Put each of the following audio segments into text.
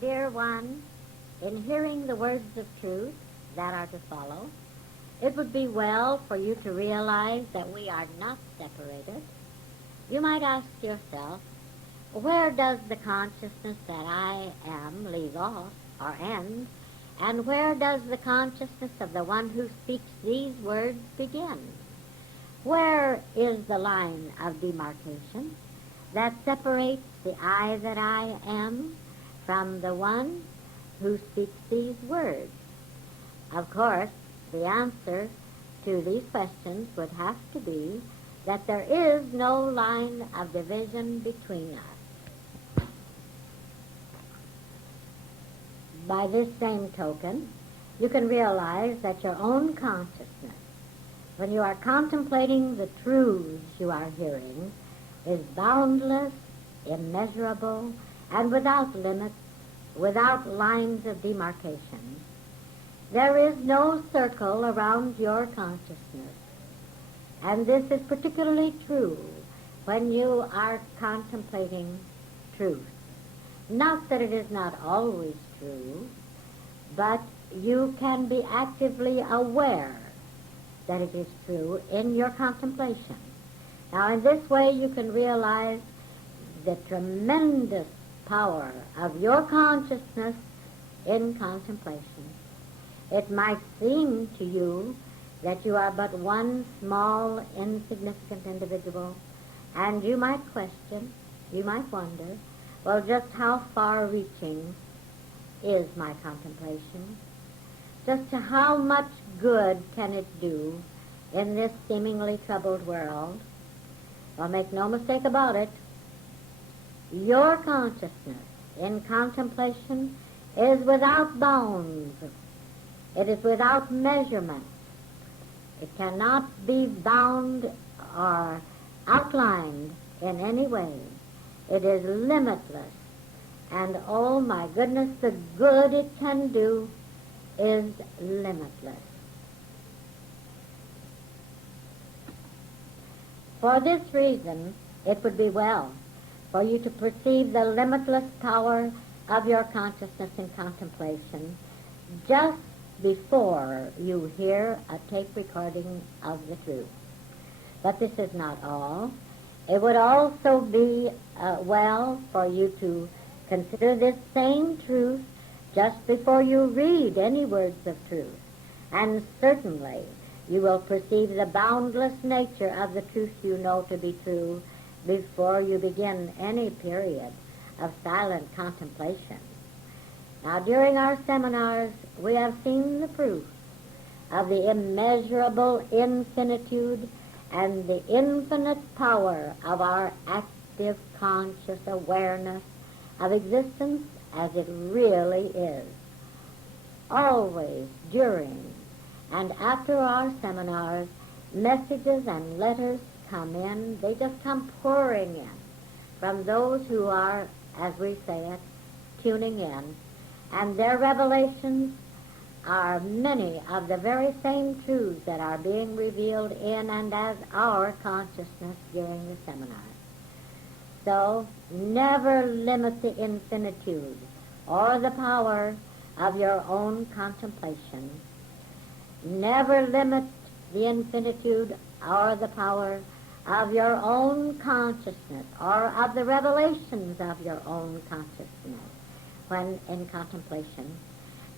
Dear one, in hearing the words of truth that are to follow, it would be well for you to realize that we are not separated. You might ask yourself, where does the consciousness that I am leave off or end, and where does the consciousness of the one who speaks these words begin? Where is the line of demarcation that separates the I that I am from the one who speaks these words? Of course, the answer to these questions would have to be that there is no line of division between us. By this same token, you can realize that your own consciousness, when you are contemplating the truths you are hearing, is boundless, immeasurable, and without limits, without lines of demarcation. There is no circle around your consciousness, and this is particularly true when you are contemplating truth. Not that it is not always true, but you can be actively aware that it is true in your contemplation. Now, in this way, you can realize the tremendous power of your consciousness in contemplation. It might seem to you that you are but one small, insignificant individual, and you might question, you might wonder, well, just how far-reaching is my contemplation? Just to how much good can it do in this seemingly troubled world? Well, make no mistake about it, your consciousness in contemplation is without bounds. It is without measurement. It cannot be bound or outlined in any way. It is limitless. And oh my goodness, the good it can do is limitless. For this reason, it would be well for you to perceive the limitless power of your consciousness in contemplation just before you hear a tape recording of the truth. But this is not all. It would also be well for you to consider this same truth just before you read any words of truth. And certainly you will perceive the boundless nature of the truth you know to be true before you begin any period of silent contemplation. Now, during our seminars, we have seen the proof of the immeasurable infinitude and the infinite power of our active conscious awareness of existence as it really is. Always during and after our seminars, messages and letters come in. They just come pouring in from those who are, as we say it, tuning in. And their revelations are many of the very same truths that are being revealed in and as our consciousness during the seminar. So never limit the infinitude or the power of your own contemplation. Never limit the infinitude or the power of your own consciousness or of the revelations of your own consciousness when in contemplation.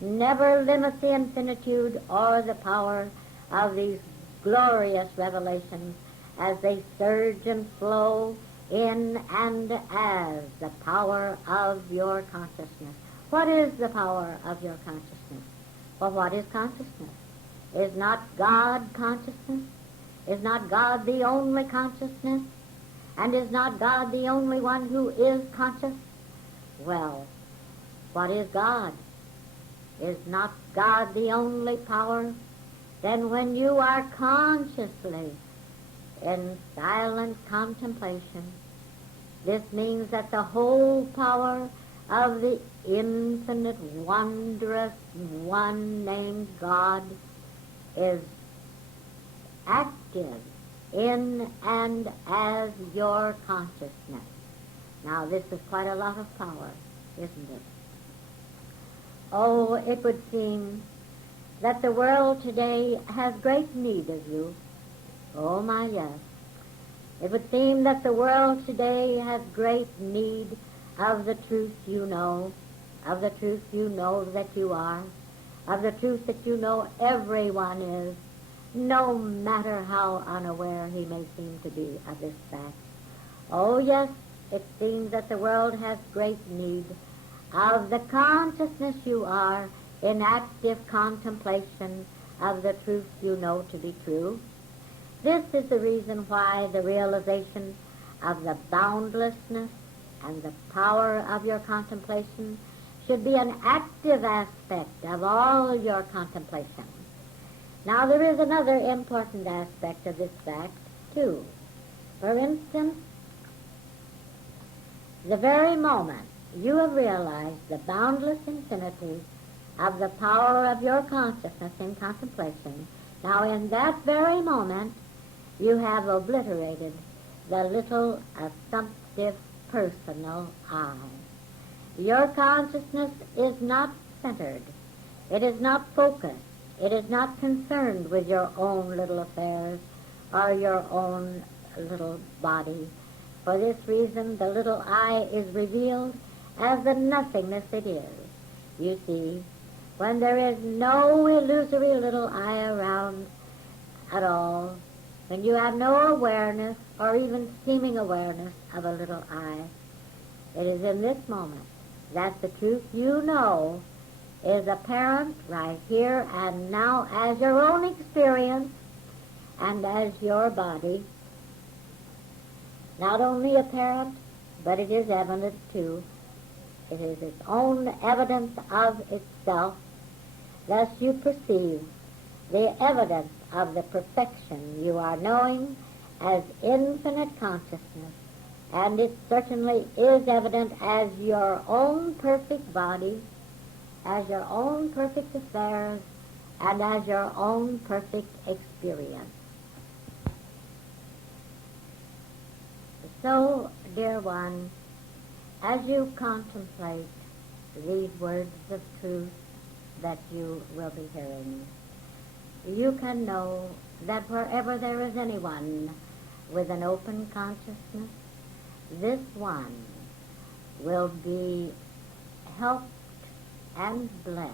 Never limit the infinitude or the power of these glorious revelations as they surge and flow in and as the power of your consciousness. What is the power of your consciousness? Well, what is consciousness? Is not God consciousness? Is not God the only consciousness? And is not God the only one who is conscious? Well, what is God? Is not God the only power? Then when you are consciously in silent contemplation, this means that the whole power of the infinite, wondrous, one named God is active in and as your consciousness. Now, this is quite a lot of power, isn't it? Oh, it would seem that the world today has great need of you. Oh, my, yes. It would seem that the world today has great need of the truth you know, of the truth you know that you are, of the truth that you know everyone is, no matter how unaware he may seem to be of this fact. Oh, yes, it seems that the world has great need of the consciousness you are in active contemplation of the truth you know to be true. This is the reason why the realization of the boundlessness and the power of your contemplation should be an active aspect of all your contemplation. Now, there is another important aspect of this fact, too. For instance, the very moment you have realized the boundless infinity of the power of your consciousness in contemplation, now in that very moment, you have obliterated the little assumptive personal I. Your consciousness is not centered. It is not focused. It is not concerned with your own little affairs or your own little body. For this reason, the little I is revealed as the nothingness it is. You see, when there is no illusory little I around at all, when you have no awareness or even seeming awareness of a little I, it is in this moment that the truth you know is apparent right here and now as your own experience and as your body. Not only apparent, but it is evident too. It is its own evidence of itself. Thus you perceive the evidence of the perfection you are knowing as infinite consciousness, and it certainly is evident as your own perfect body, as your own perfect affairs, and as your own perfect experience. So, dear one, as you contemplate these words of truth that you will be hearing, you can know that wherever there is anyone with an open consciousness, this one will be helped and blessed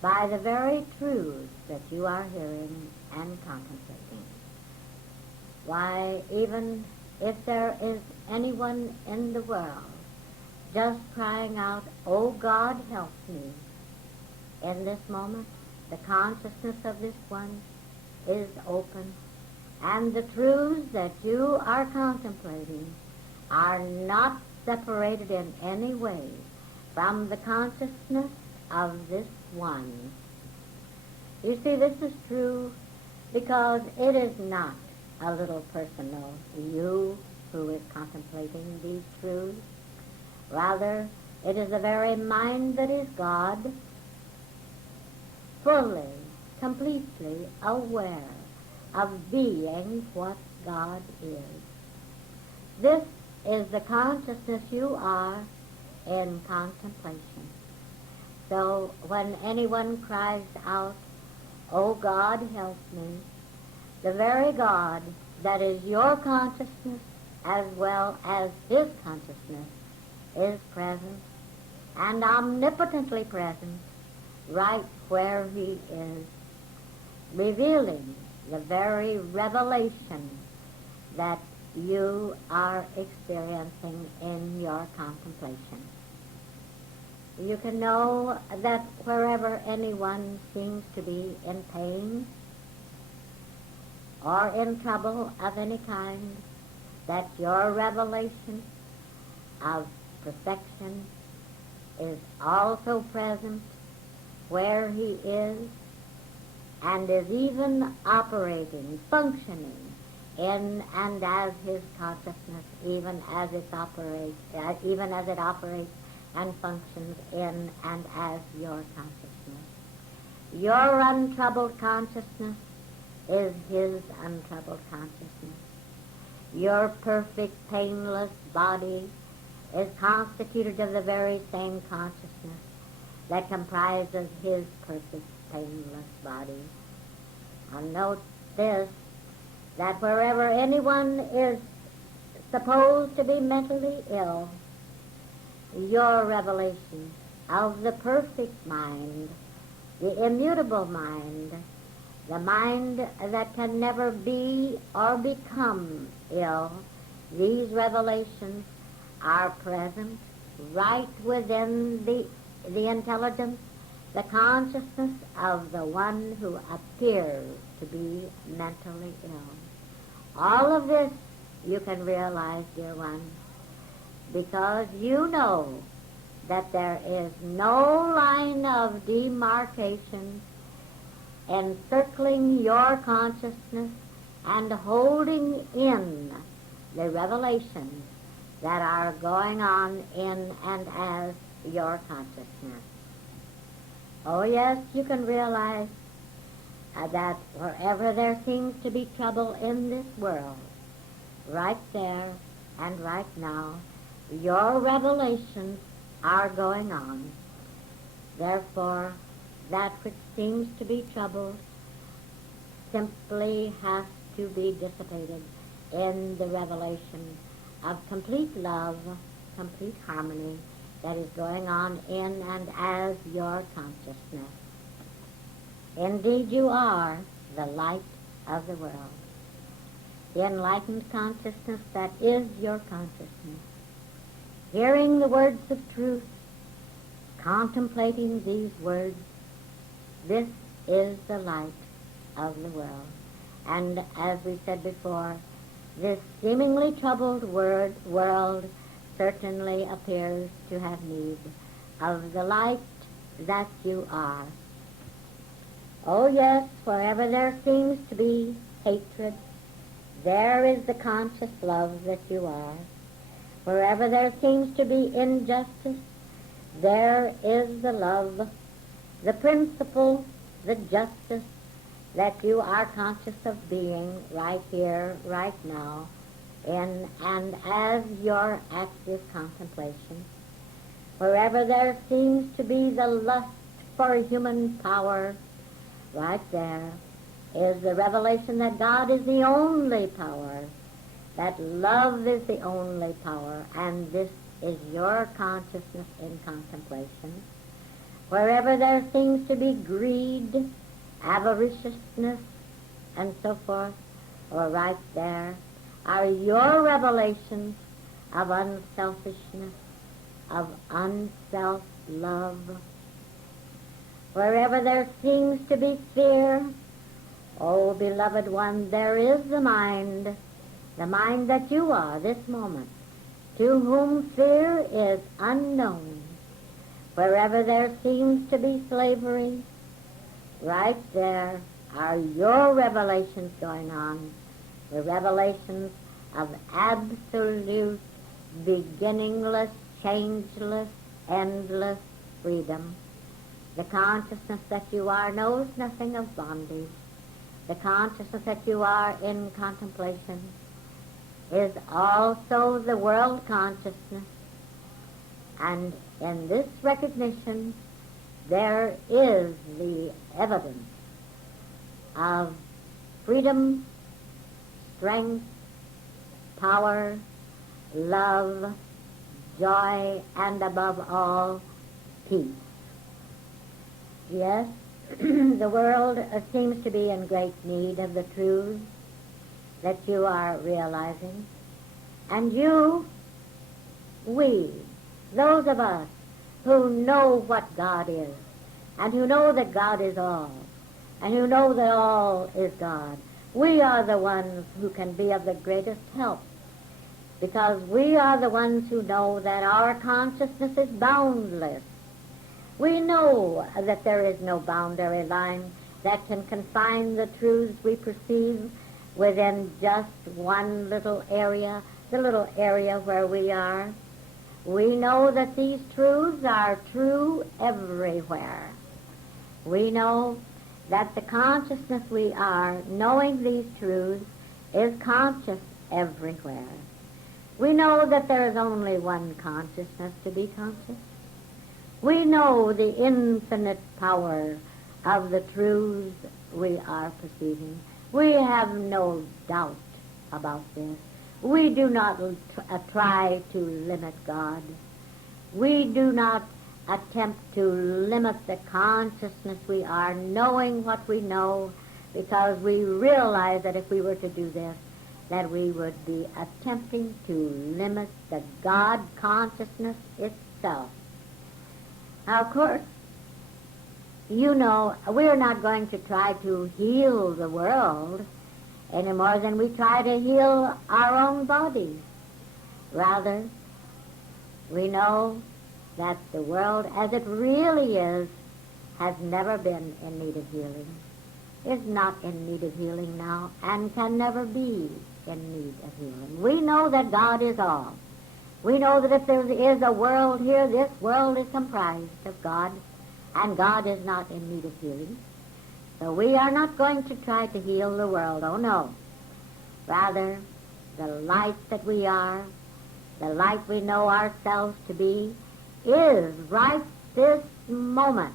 by the very truths that you are hearing and contemplating. Why, even if there is anyone in the world just crying out, "Oh God, help me," in this moment, the consciousness of this one is open, and the truths that you are contemplating are not separated in any way from the consciousness of this one. You see, this is true because it is not a little personal you who is contemplating these truths. Rather, it is the very mind that is God, fully, completely aware of being what God is. This is the consciousness you are in contemplation. So when anyone cries out, "Oh God, help me," the very God that is your consciousness as well as his consciousness is present and omnipotently present right where he is, revealing the very revelation that you are experiencing in your contemplation. You can know that wherever anyone seems to be in pain or in trouble of any kind, that your revelation of perfection is also present where he is and is even operating, functioning in and as his consciousness, even as it operates and functions in and as your consciousness. Your untroubled consciousness is his untroubled consciousness. Your perfect, painless body is constituted of the very same consciousness that comprises his perfect, painless body. And note this, that wherever anyone is supposed to be mentally ill, your revelation of the perfect mind, the immutable mind, the mind that can never be or become ill, these revelations are present right within the intelligence, the consciousness of the one who appears to be mentally ill. All of this you can realize, dear one, because you know that there is no line of demarcation encircling your consciousness and holding in the revelations that are going on in and as your consciousness. Oh yes, you can realize that wherever there seems to be trouble in this world, right there and right now, your revelations are going on. Therefore, that which seems to be troubled simply has to be dissipated in the revelation of complete love, complete harmony that is going on in and as your consciousness. Indeed, you are the light of the world. The enlightened consciousness that is your consciousness. Hearing the words of truth, contemplating these words, this is the light of the world. And as we said before, this seemingly troubled world certainly appears to have need of the light that you are. Oh yes, wherever there seems to be hatred, there is the conscious love that you are. Wherever there seems to be injustice, there is the love, the principle, the justice that you are conscious of being right here, right now, in and as your active contemplation. Wherever there seems to be the lust for human power, right there is the revelation that God is the only power, that love is the only power, and this is your consciousness in contemplation. Wherever there seems to be greed, avariciousness, and so forth, or right there are your revelations of unselfishness, of unself-love. Wherever there seems to be fear, oh, beloved one, there is the mind that you are this moment, to whom fear is unknown. Wherever there seems to be slavery, right there are your revelations going on, the revelations of absolute, beginningless, changeless, endless freedom. The consciousness that you are knows nothing of bondage. The consciousness that you are in contemplation is also the world consciousness. And in this recognition, there is the evidence of freedom, strength, power, love, joy, and above all, peace. Yes, the world seems to be in great need of the truths that you are realizing. And we, those of us who know what God is, and who know that God is all, and who know that all is God, we are the ones who can be of the greatest help, because we are the ones who know that our consciousness is boundless. We know that there is no boundary line that can confine the truths we perceive within just one little area, the little area where we are. We know that these truths are true everywhere. We know that the consciousness we are, knowing these truths, is conscious everywhere. We know that there is only one consciousness to be conscious. We know the infinite power of the truths we are perceiving. We have no doubt about this. We do not try to limit God. We do not attempt to limit the consciousness we are, knowing what we know, because we realize that if we were to do this, that we would be attempting to limit the God consciousness itself. Now, of course, you know, we're not going to try to heal the world any more than we try to heal our own bodies. Rather, we know that the world as it really is has never been in need of healing, is not in need of healing now, and can never be in need of healing. We know that God is all. We know that if there is a world here, this world is comprised of God, and God is not in need of healing. So we are not going to try to heal the world, oh no. Rather, the light that we are, the light we know ourselves to be, is right this moment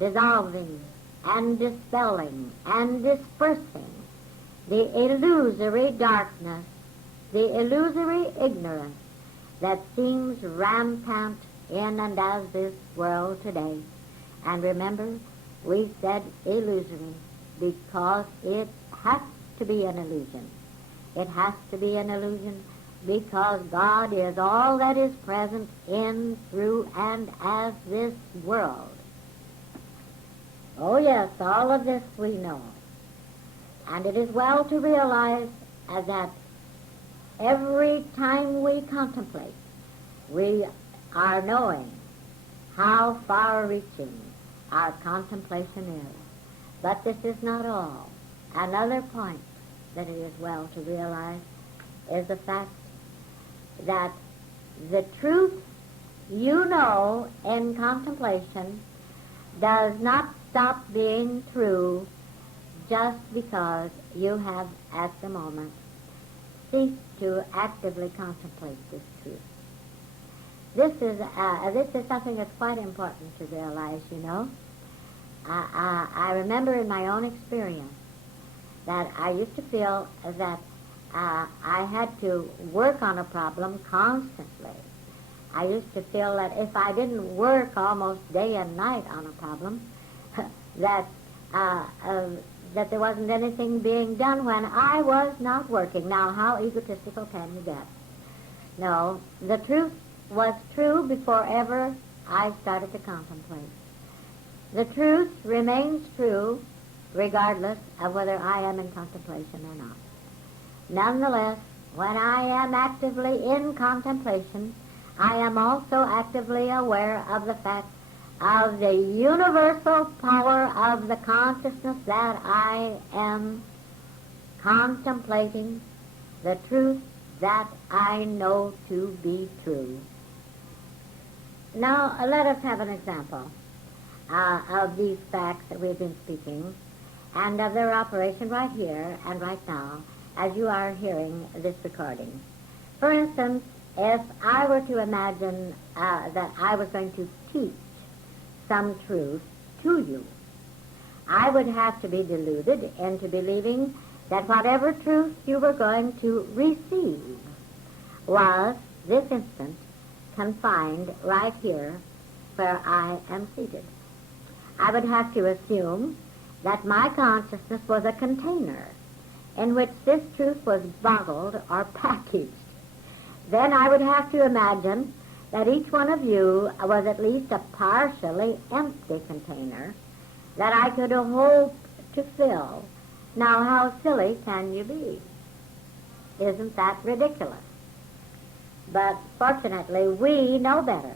dissolving and dispelling and dispersing the illusory darkness, the illusory ignorance that seems rampant in and as this world today. And remember, we said illusory because it has to be an illusion. It has to be an illusion because God is all that is present in, through, and as this world. Oh yes, all of this we know. And it is well to realize that every time we contemplate, we are knowing how far-reaching our contemplation is. But this is not all. Another point that it is well to realize is the fact that the truth you know in contemplation does not stop being true just because you have at the moment ceased to actively contemplate this truth. This is something that's quite important to realize, you know. I remember in my own experience that I used to feel that I had to work on a problem constantly. I used to feel that if I didn't work almost day and night on a problem, that there wasn't anything being done when I was not working. Now, how egotistical can you get? No, the truth was true before ever I started to contemplate. The truth remains true regardless of whether I am in contemplation or not. Nonetheless, when I am actively in contemplation, I am also actively aware of the fact of the universal power of the consciousness that I am contemplating, the truth that I know to be true. Now, let us have an example of these facts that we've been speaking and of their operation right here and right now as you are hearing this recording. For instance, if I were to imagine that I was going to teach some truth to you, I would have to be deluded into believing that whatever truth you were going to receive was, this instant, confined right here where I am seated. I would have to assume that my consciousness was a container in which this truth was bottled or packaged. Then I would have to imagine that each one of you was at least a partially empty container that I could hope to fill. Now, how silly can you be? Isn't that ridiculous? But fortunately, we know better.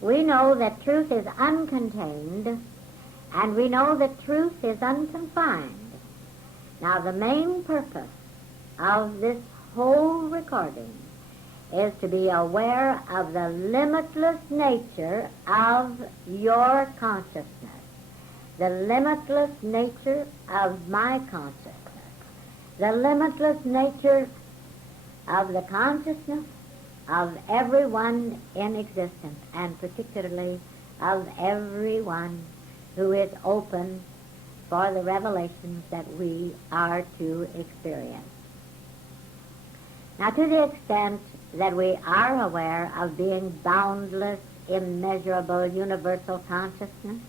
We know that truth is uncontained, and we know that truth is unconfined. Now, the main purpose of this whole recording is to be aware of the limitless nature of your consciousness, the limitless nature of my consciousness, the limitless nature of the consciousness of everyone in existence, and particularly of everyone who is open for the revelations that we are to experience. Now, to the extent that we are aware of being boundless, immeasurable, universal consciousness,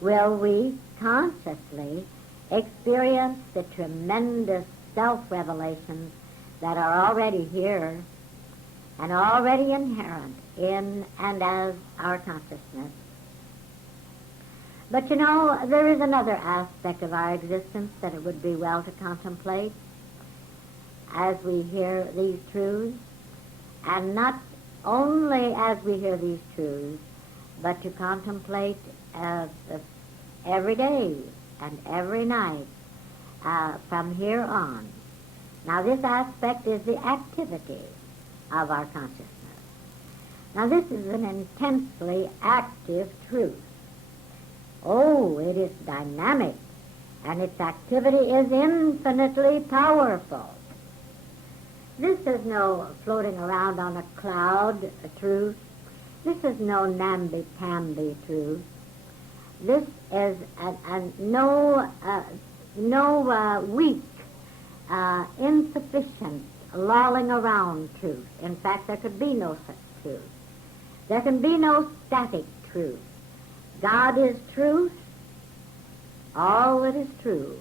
will we consciously experience the tremendous self-revelations that are already here and already inherent in and as our consciousness. But there is another aspect of our existence that it would be well to contemplate as we hear these truths, and not only as we hear these truths, but to contemplate every day and every night from here on. Now, this aspect is the activity of our consciousness. Now, this is an intensely active truth. Oh, it is dynamic, and its activity is infinitely powerful. This is no floating around on a cloud truth. This is no namby-pamby truth. This is no weak, insufficient, lolling around truth. In fact, there could be no such truth. There can be no static truth. God is truth, all that is true,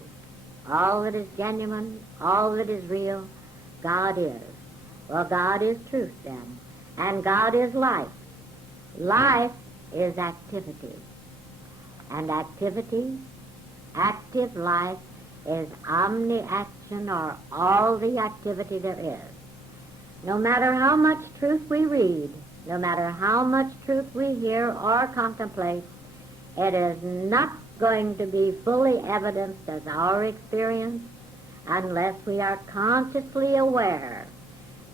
all that is genuine, all that is real, God is. Well, God is truth then, and God is life. Life is activity, and activity, active life, is omni-action, or all the activity there is. No matter how much truth we read, no matter how much truth we hear or contemplate, it is not going to be fully evidenced as our experience unless we are consciously aware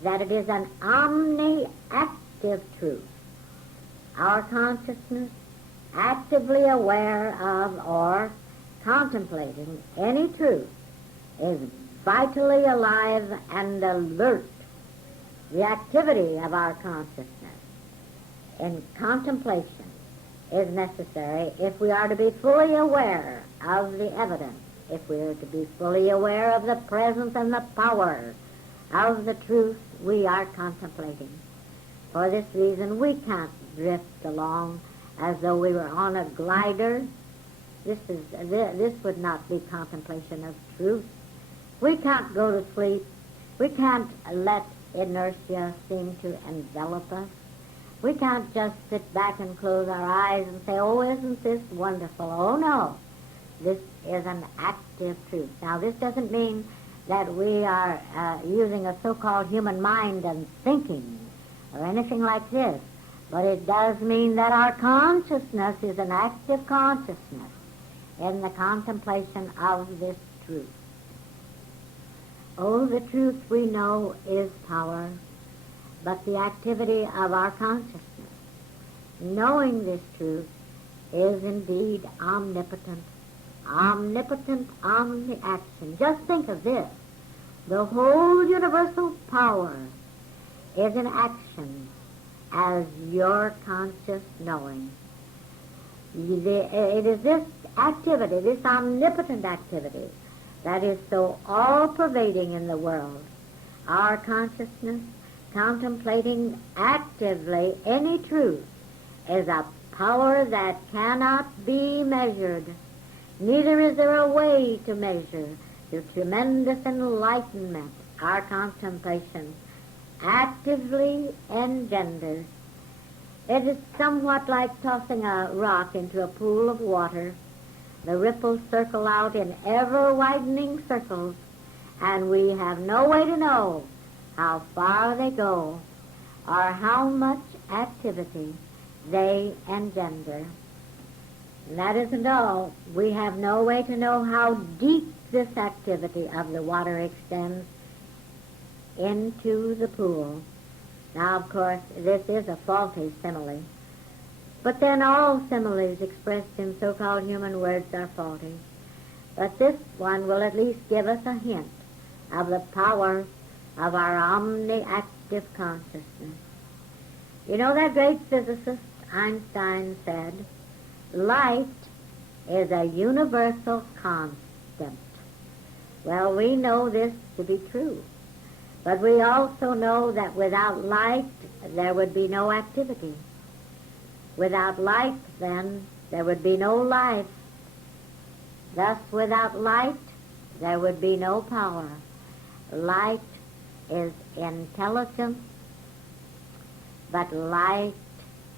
that it is an omni-active truth. Our consciousness, actively aware of or contemplating any truth, is vitally alive and alert. The activity of our consciousness in contemplation is necessary if we are to be fully aware of the evidence, if we are to be fully aware of the presence and the power of the truth we are contemplating. For this reason, we can't drift along as though we were on a glider. This would not be contemplation of truth. We can't go to sleep. We can't let inertia seem to envelop us. We can't just sit back and close our eyes and say, oh, isn't this wonderful? Oh, no. This is an active truth. Now, this doesn't mean that we are using a so-called human mind and thinking or anything like this, but it does mean that our consciousness is an active consciousness in the contemplation of this truth. Oh, the truth we know is power, but the activity of our consciousness, knowing this truth, is indeed omnipotent. Omnipotent, omni-action. Just think of this. The whole universal power is in action as your conscious knowing. It is this activity, this omnipotent activity, that is so all-pervading in the world. Our consciousness, contemplating actively any truth, is a power that cannot be measured. Neither is there a way to measure the tremendous enlightenment our contemplation actively engenders. It is somewhat like tossing a rock into a pool of water. The ripples circle out in ever-widening circles, and we have no way to know how far they go or how much activity they engender. And that isn't all. We have no way to know how deep this activity of the water extends into the pool. Now, of course, this is a faulty simile. But then all similes expressed in so-called human words are faulty. But this one will at least give us a hint of the power of our omni-active consciousness. You know that great physicist, Einstein said, light is a universal constant. Well, we know this to be true, but we also know that without light, there would be no activity. Without light, then, there would be no life. Thus, without light, there would be no power. Light is intelligence, but light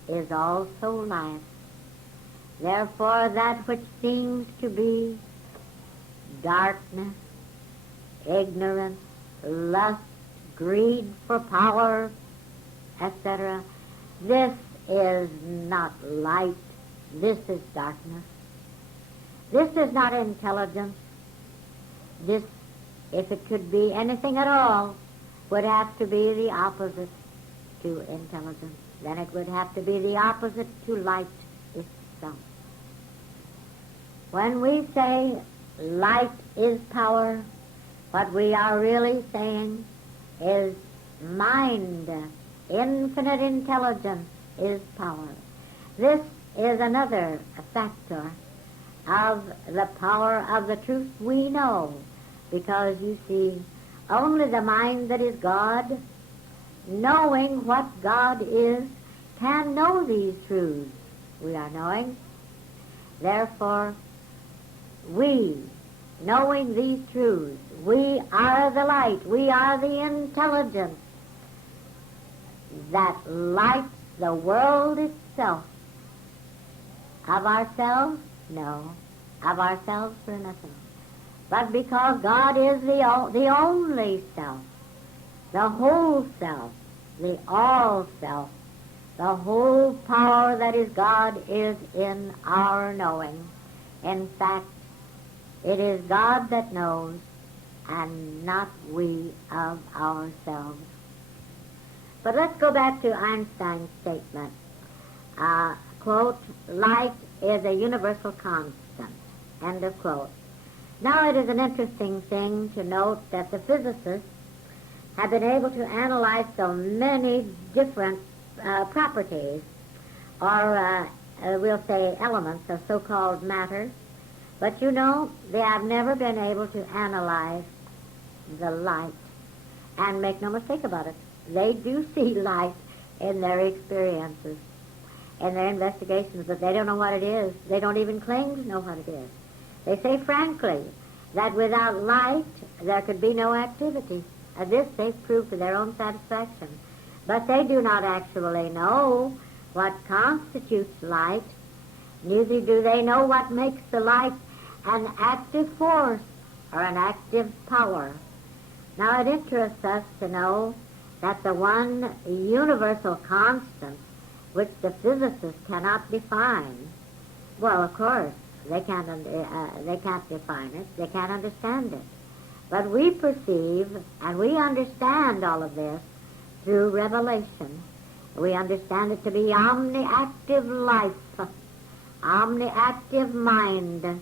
is also life. Therefore, that which seems to be darkness, ignorance, lust, greed for power, etc., this is not light. This is darkness. This is not intelligence. This, if it could be anything at all, would have to be the opposite to intelligence. Then it would have to be the opposite to light itself. When we say light is power, what we are really saying is mind, infinite intelligence is power. This is another factor of the power of the truth we know, because you see, only the mind that is God, knowing what God is, can know these truths we are knowing. Therefore, we, knowing these truths, we are the light, we are the intelligence that lights the world itself. Of ourselves? No. Of ourselves we're nothing. But because God is the only self, the whole self, the all self, the whole power that is God is in our knowing. In fact, it is God that knows, and not we of ourselves. But let's go back to Einstein's statement. Quote, light is a universal constant, end of quote. Now it is an interesting thing to note that the physicists have been able to analyze so many different properties, or we'll say elements of so-called matter, but you know, they have never been able to analyze the light. And make no mistake about it, they do see light in their experiences, in their investigations, but they don't know what it is. They don't even claim to know what it is. They say frankly that without light there could be no activity. This they prove to their own satisfaction. But they do not actually know what constitutes light. Neither do they know what makes the light an active force or an active power. Now it interests us to know that the one universal constant which the physicists cannot define, well, of course, they can't define it, they can't understand it. But we perceive and we understand all of this through revelation. We understand it to be omni-active life, omni-active mind,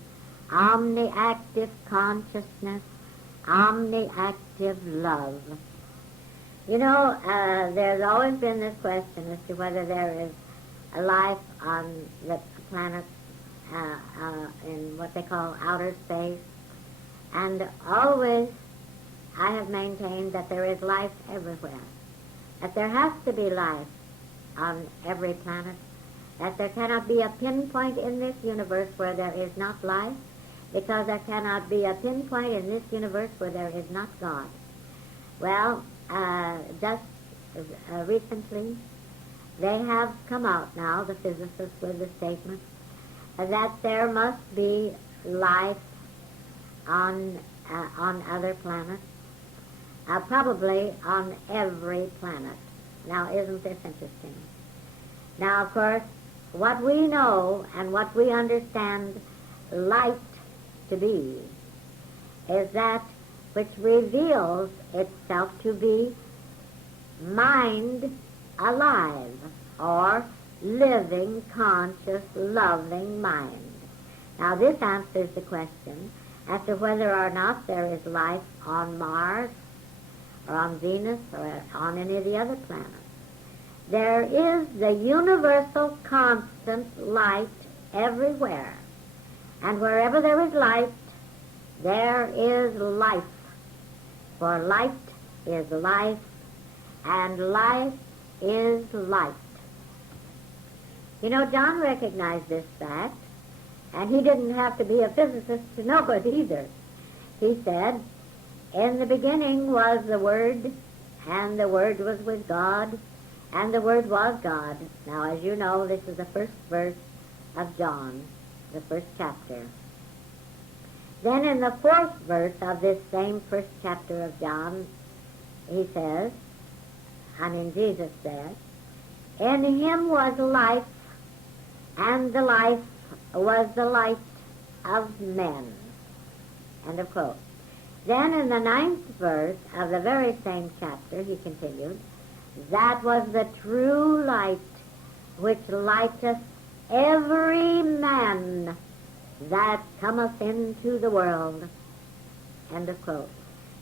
omni-active consciousness, omni-active love. You know, there's always been this question as to whether there is a life on the planet in what they call outer space. And always I have maintained that there is life everywhere, that there has to be life on every planet, that there cannot be a pinpoint in this universe where there is not life, because there cannot be a pinpoint in this universe where there is not God. Well, just recently, they have come out now, the physicists, with the statement that there must be life on other planets, probably on every planet. Now, isn't this interesting? Now, of course, what we know and what we understand light to be is that which reveals itself to be mind alive, or living, conscious, loving mind. Now, this answers the question as to whether or not there is life on Mars, or on Venus, or on any of the other planets. there is the universal constant light everywhere. And wherever there is light, there is life. For light is life, and life is light. You know, John recognized this fact, and he didn't have to be a physicist to know it either. He said, in the beginning was the Word, and the Word was with God, and the Word was God. Now, as you know, this is the first verse of John, the first chapter. Then in the fourth verse of this same first chapter of John, he says, Jesus said, in him was life, and the life was the light of men. End of quote. Then in the ninth verse of the very same chapter, he continued, that was the true light which lighteth every man that cometh into the world. End of quote.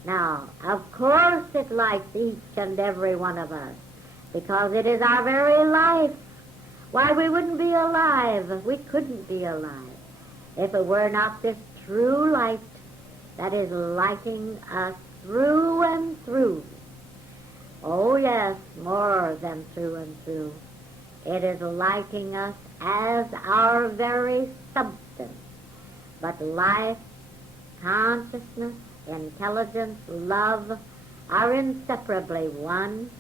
Now, of course it lights each and every one of us, because it is our very life. Why, we wouldn't be alive. We couldn't be alive if it were not this true light that is lighting us through and through. Oh yes, more than through and through. It is lighting us as our very substance. But life, consciousness, intelligence, love are inseparably one.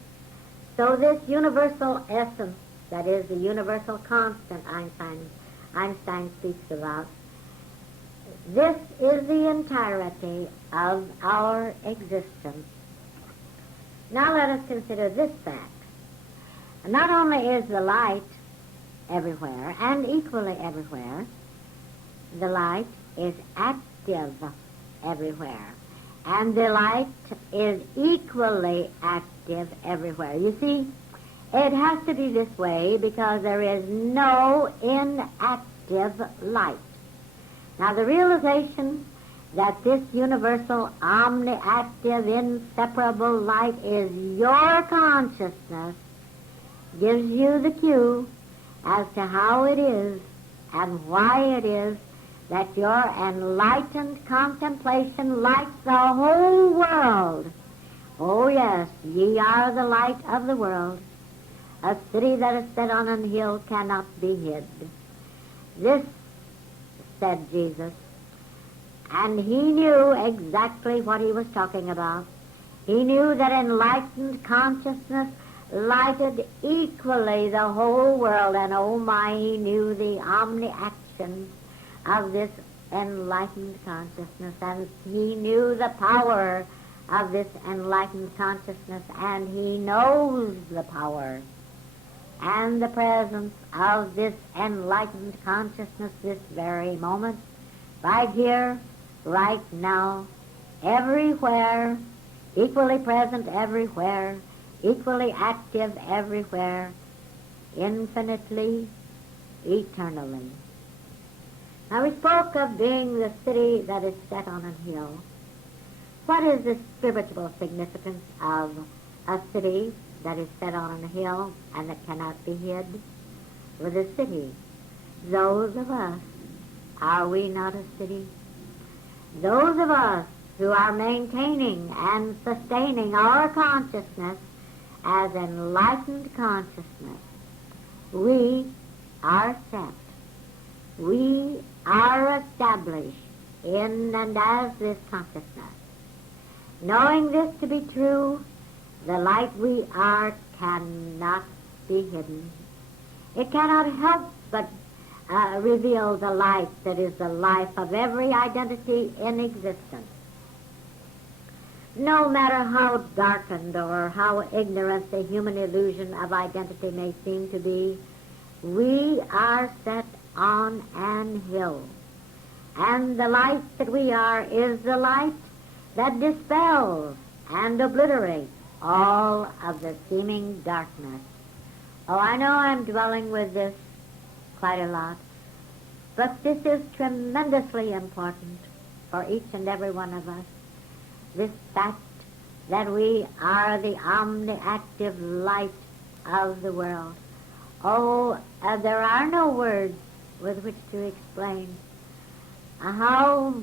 So this universal essence, that is the universal constant Einstein speaks about, this is the entirety of our existence. Now let us consider this fact. Not only is the light everywhere, and equally everywhere, the light is active everywhere. And the light is equally active everywhere. You see, it has to be this way because there is no inactive light. Now the realization that this universal, omni-active, inseparable light is your consciousness gives you the cue as to how it is and why it is that your enlightened contemplation lights the whole world. Oh yes, ye are the light of the world. A city that is set on an hill cannot be hid. This, said Jesus, and he knew exactly what he was talking about. He knew that enlightened consciousness lighted equally the whole world, and oh my, he knew the omni-action of this enlightened consciousness, and he knew the power of this enlightened consciousness, and he knows the power and the presence of this enlightened consciousness this very moment, right here, right now, everywhere, equally present everywhere, equally active everywhere, infinitely, eternally. Now we spoke of being the city that is set on a hill. What is the spiritual significance of a city that is set on a hill and that cannot be hid? With a city, those of us, are we not a city? Those of us who are maintaining and sustaining our consciousness as enlightened consciousness, we are set. We are established in and as this consciousness. Knowing this to be true, the light we are cannot be hidden. It cannot help but reveal the light that is the life of every identity in existence. No matter how darkened or how ignorant the human illusion of identity may seem to be, we are set on an hill. And the light that we are is the light that dispels and obliterates all of the seeming darkness. Oh, I know I'm dwelling with this quite a lot, but this is tremendously important for each and every one of us. This fact that we are the omni-active light of the world. Oh, there are no words with which to explain how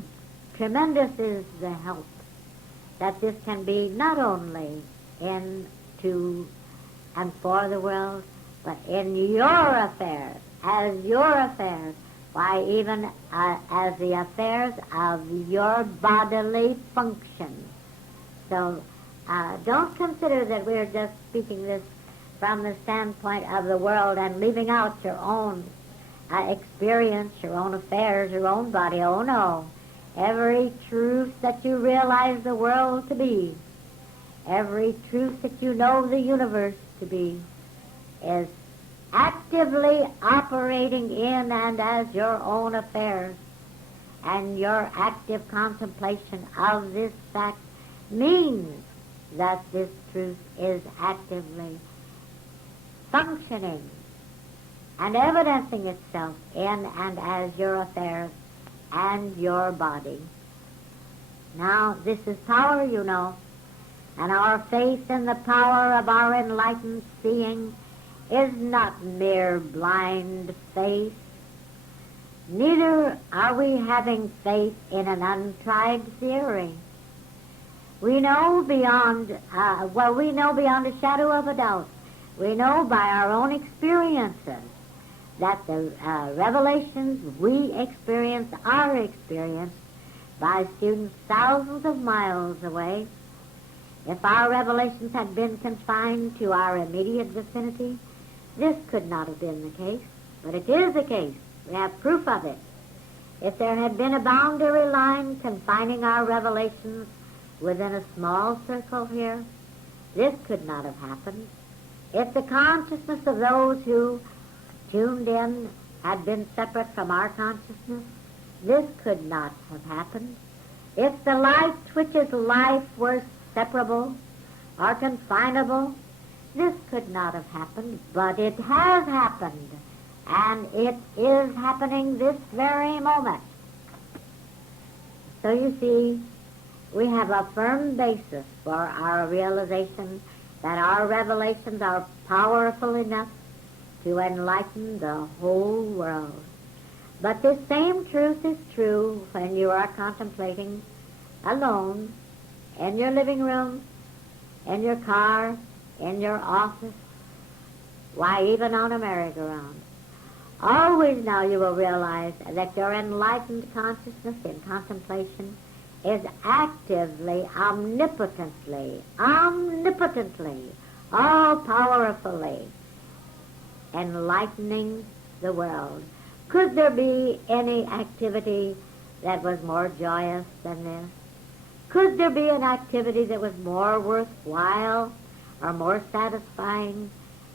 tremendous is the help that this can be, not only in, to, and for the world, but in your affairs, as your affairs, why, even as the affairs of your bodily function. So don't consider that we're just speaking this from the standpoint of the world and leaving out your own experience, your own affairs, your own body. Oh, no. Every truth that you realize the world to be, every truth that you know the universe to be, is actively operating in and as your own affairs. And your active contemplation of this fact means that this truth is actively functioning and evidencing itself in and as your affairs and your body. Now, this is power, you know, and our faith in the power of our enlightened seeing is not mere blind faith. Neither are we having faith in an untried theory. We know beyond, we know beyond a shadow of a doubt. We know by our own experiences that the revelations we experience are experienced by students thousands of miles away. If our revelations had been confined to our immediate vicinity, this could not have been the case, but it is the case. We have proof of it. If there had been a boundary line confining our revelations within a small circle here, this could not have happened. If the consciousness of those who tuned in had been separate from our consciousness, this could not have happened. If the light which is life were separable or confinable, this could not have happened, but it has happened, and it is happening this very moment. So you see, we have a firm basis for our realization that our revelations are powerful enough to enlighten the whole world. But this same truth is true when you are contemplating alone, in your living room, in your car, in your office, why, even on a merry-go-round. Always now you will realize that your enlightened consciousness in contemplation is actively, omnipotently, all-powerfully enlightening the world. Could there be any activity that was more joyous than this? Could there be an activity that was more worthwhile or more satisfying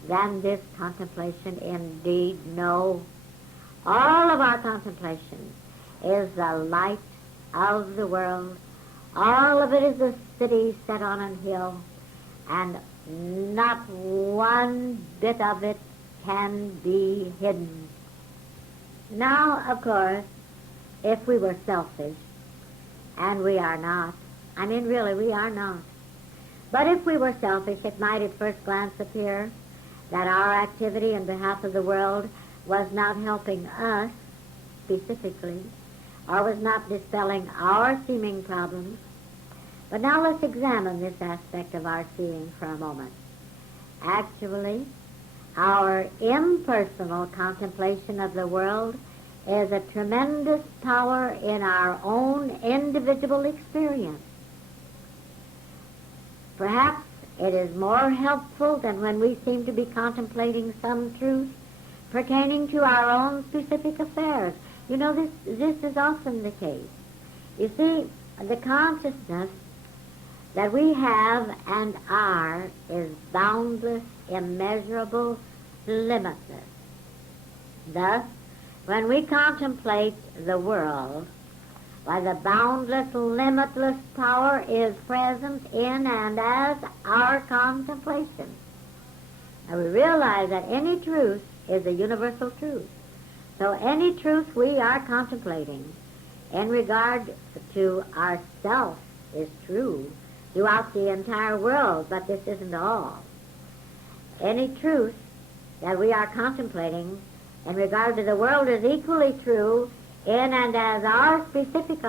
than this contemplation? Indeed, no. All of our contemplation is the light of the world. All of it is a city set on a hill, and not one bit of it can be hidden. Now, of course, if we were selfish, and we are not, I mean, really, we are not. But if we were selfish, it might at first glance appear that our activity in behalf of the world was not helping us specifically, or was not dispelling our seeming problems. But now let's examine this aspect of our seeing for a moment. Actually, our impersonal contemplation of the world is a tremendous power in our own individual experience. Perhaps it is more helpful than when we seem to be contemplating some truth pertaining to our own specific affairs. You know, this is often the case. You see, the consciousness that we have and are is boundless, immeasurable, limitless. Thus, when we contemplate the world, why, the boundless, limitless power is present in and as our contemplation. And we realize that any truth is a universal truth. So any truth we are contemplating in regard to ourself is true throughout the entire world, but this isn't all. any truth that we are contemplating in regard to the world is equally true in and as our specific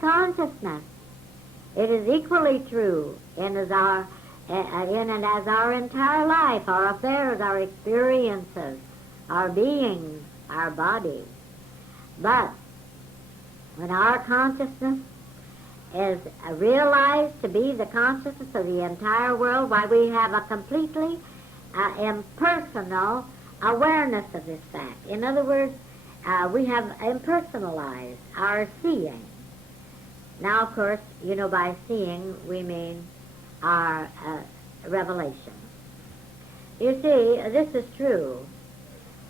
consciousness. It is equally true in and as our entire life, our affairs, our experiences, our beings, our bodies. But when our consciousness is realized to be the consciousness of the entire world, why we have a completely impersonal awareness of this fact. In other words, we have impersonalized our seeing. Now, of course, you know, by seeing we mean our revelation. You see, this is true,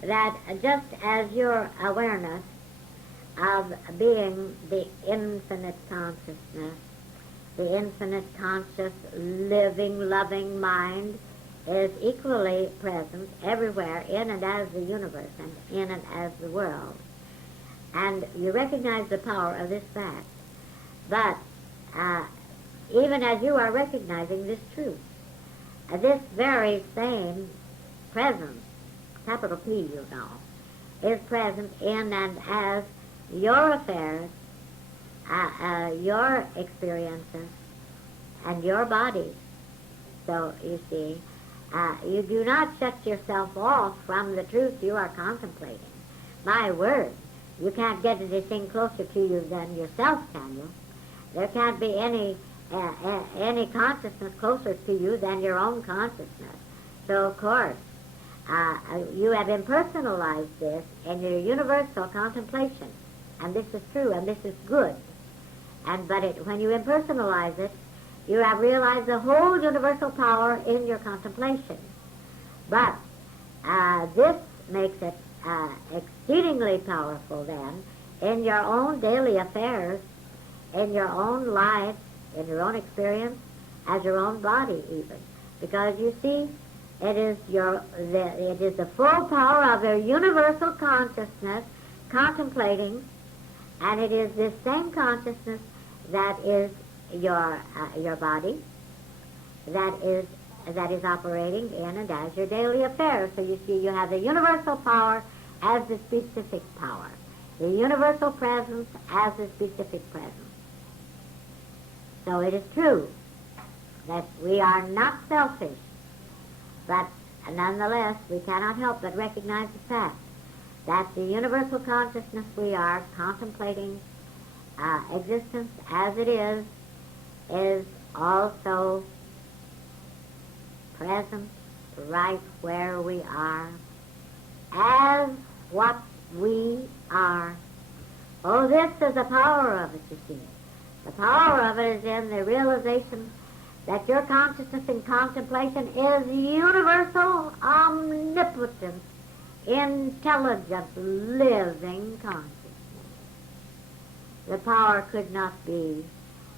that just as your awareness of being the infinite consciousness, the infinite conscious, living, loving mind is equally present everywhere in and as the universe and in and as the world. And you recognize the power of this fact. But even as you are recognizing this truth, this very same presence, capital P, you know, is present in and as your affairs, your experiences, and your body. So, you see, you do not shut yourself off from the truth you are contemplating. My word, you can't get anything closer to you than yourself, can you? There can't be any consciousness closer to you than your own consciousness. So, of course, you have impersonalized this in your universal contemplation. And this is true, and this is good. But when you impersonalize it, you have realized the whole universal power in your contemplation. But this makes it exceedingly powerful then in your own daily affairs, in your own life, in your own experience, as your own body even. Because you see, it is the full power of your universal consciousness contemplating, and it is this same consciousness that is your body, that is operating in and as your daily affairs. So you see, you have the universal power as the specific power, the universal presence as the specific presence. So it is true that we are not selfish, but nonetheless we cannot help but recognize the fact that the universal consciousness we are contemplating existence as it is also present right where we are as what we are. Oh, this is the power of it, you see. The power of it is in the realization that your consciousness in contemplation is universal, omnipotent, intelligent, living consciousness. The power could not be,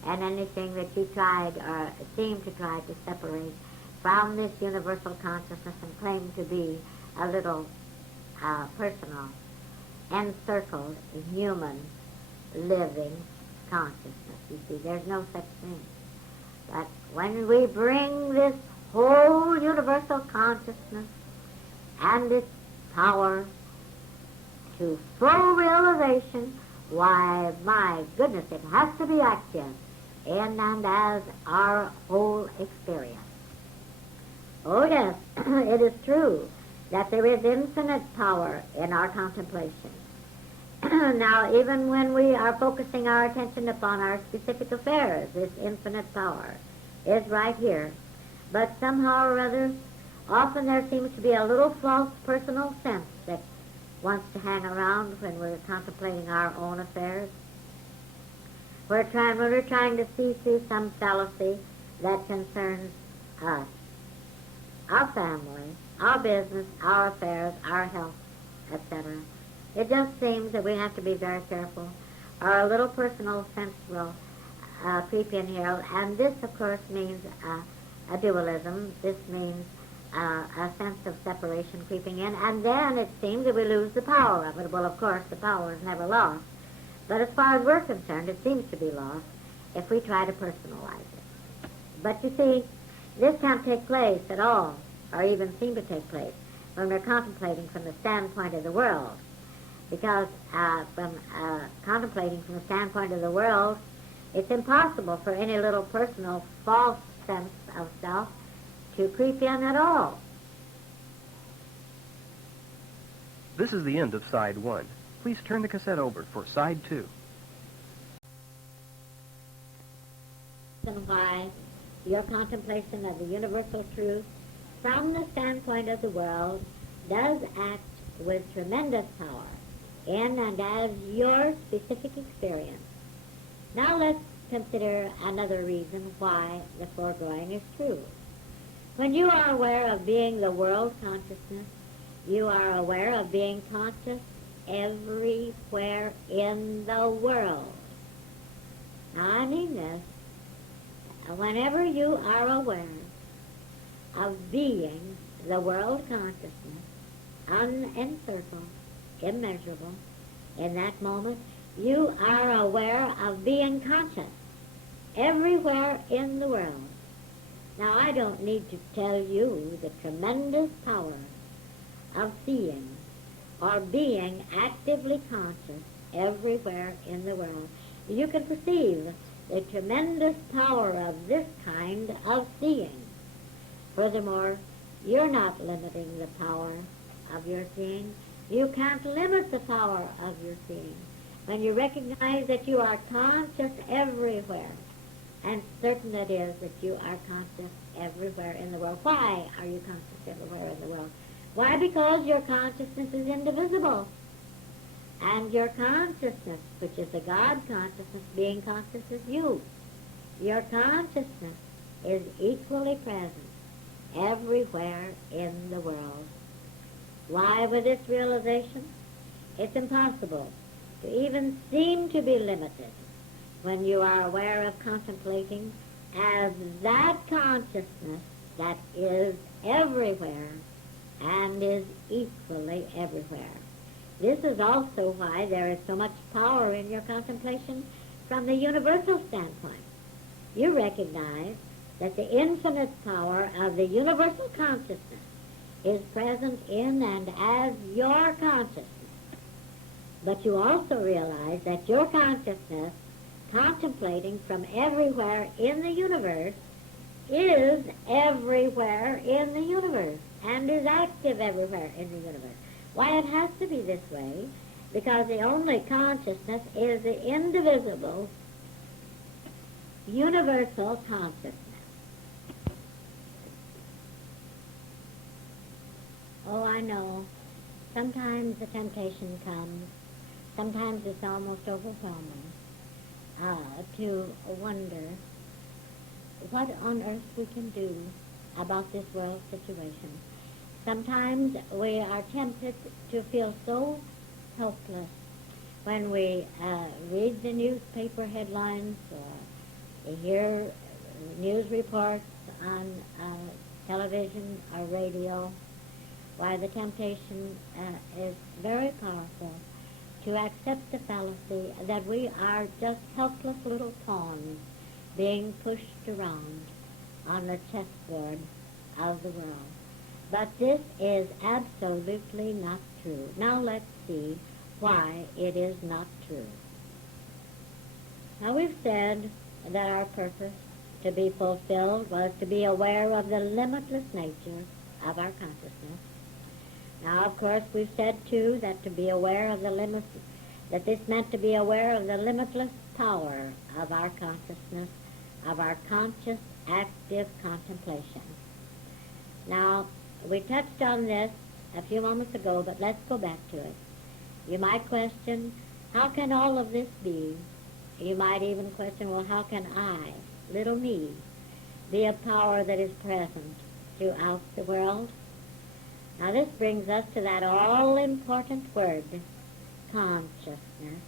and anything that you tried or seemed to try to separate from this universal consciousness and claim to be a little personal, encircled, human, living consciousness. You see, there's no such thing. But when we bring this whole universal consciousness and its power to full realization, why, my goodness, it has to be active in and as our whole experience. Oh yes, it is true that there is infinite power in our contemplation. Now, even when we are focusing our attention upon our specific affairs, this infinite power is right here. But somehow or other, often there seems to be a little false personal sense that wants to hang around when we're contemplating our own affairs. We're trying to see through some fallacy that concerns us, our family, our business, our affairs, our health, etc. It just seems that we have to be very careful, or a little personal sense will creep in here. And this, of course, means a dualism. This means a sense of separation creeping in. And then it seems that we lose the power of it. Well, of course, the power is never lost. But as far as we're concerned, it seems to be lost if we try to personalize it. But you see, this can't take place at all or even seem to take place when we're contemplating from the standpoint of the world. Because from contemplating from the standpoint of the world, it's impossible for any little personal false sense of self to creep in at all. This is the end of Side 1. Please turn the cassette over for Side 2. And why your contemplation of the universal truth from the standpoint of the world does act with tremendous power in and as your specific experience. Now let's consider another reason why the foregoing is true. When you are aware of being the world consciousness, you are aware of being conscious everywhere in the world. Now I mean this. Whenever you are aware of being the world consciousness, unencircled, immeasurable, in that moment, you are aware of being conscious everywhere in the world. Now, I don't need to tell you the tremendous power of seeing or being actively conscious everywhere in the world. You can perceive the tremendous power of this kind of seeing. Furthermore, you're not limiting the power of your seeing. You can't limit the power of your seeing. When you recognize that you are conscious everywhere, and certain it is that you are conscious everywhere in the world. Why are you conscious everywhere in the world? Why? Because your consciousness is indivisible. And your consciousness, which is the God consciousness, being conscious is you. Your consciousness is equally present everywhere in the world. Why, with this realization, it's impossible to even seem to be limited when you are aware of contemplating as that consciousness that is everywhere and is equally everywhere. This is also why there is so much power in your contemplation from the universal standpoint. You recognize that the infinite power of the universal consciousness is present in and as your consciousness. But you also realize that your consciousness, contemplating from everywhere in the universe, is everywhere in the universe and is active everywhere in the universe. Why, it has to be this way, because the only consciousness is the indivisible, universal consciousness. Oh, I know. Sometimes the temptation comes. Sometimes it's almost overwhelming to wonder what on earth we can do about this world situation. Sometimes we are tempted to feel so helpless when we read the newspaper headlines or hear news reports on television or radio. Why, the temptation is very powerful to accept the fallacy that we are just helpless little pawns being pushed around on the chessboard of the world. But this is absolutely not true. Now let's see why it is not true. Now we've said that our purpose to be fulfilled was to be aware of the limitless nature of our consciousness. Now, of course, we've said, too, that to be aware of the limits, that this meant to be aware of the limitless power of our consciousness, of our conscious, active contemplation. Now, we touched on this a few moments ago, but let's go back to it. You might question, how can all of this be? You might even question, well, how can I, little me, be a power that is present throughout the world? Now this brings us to that all-important word, consciousness.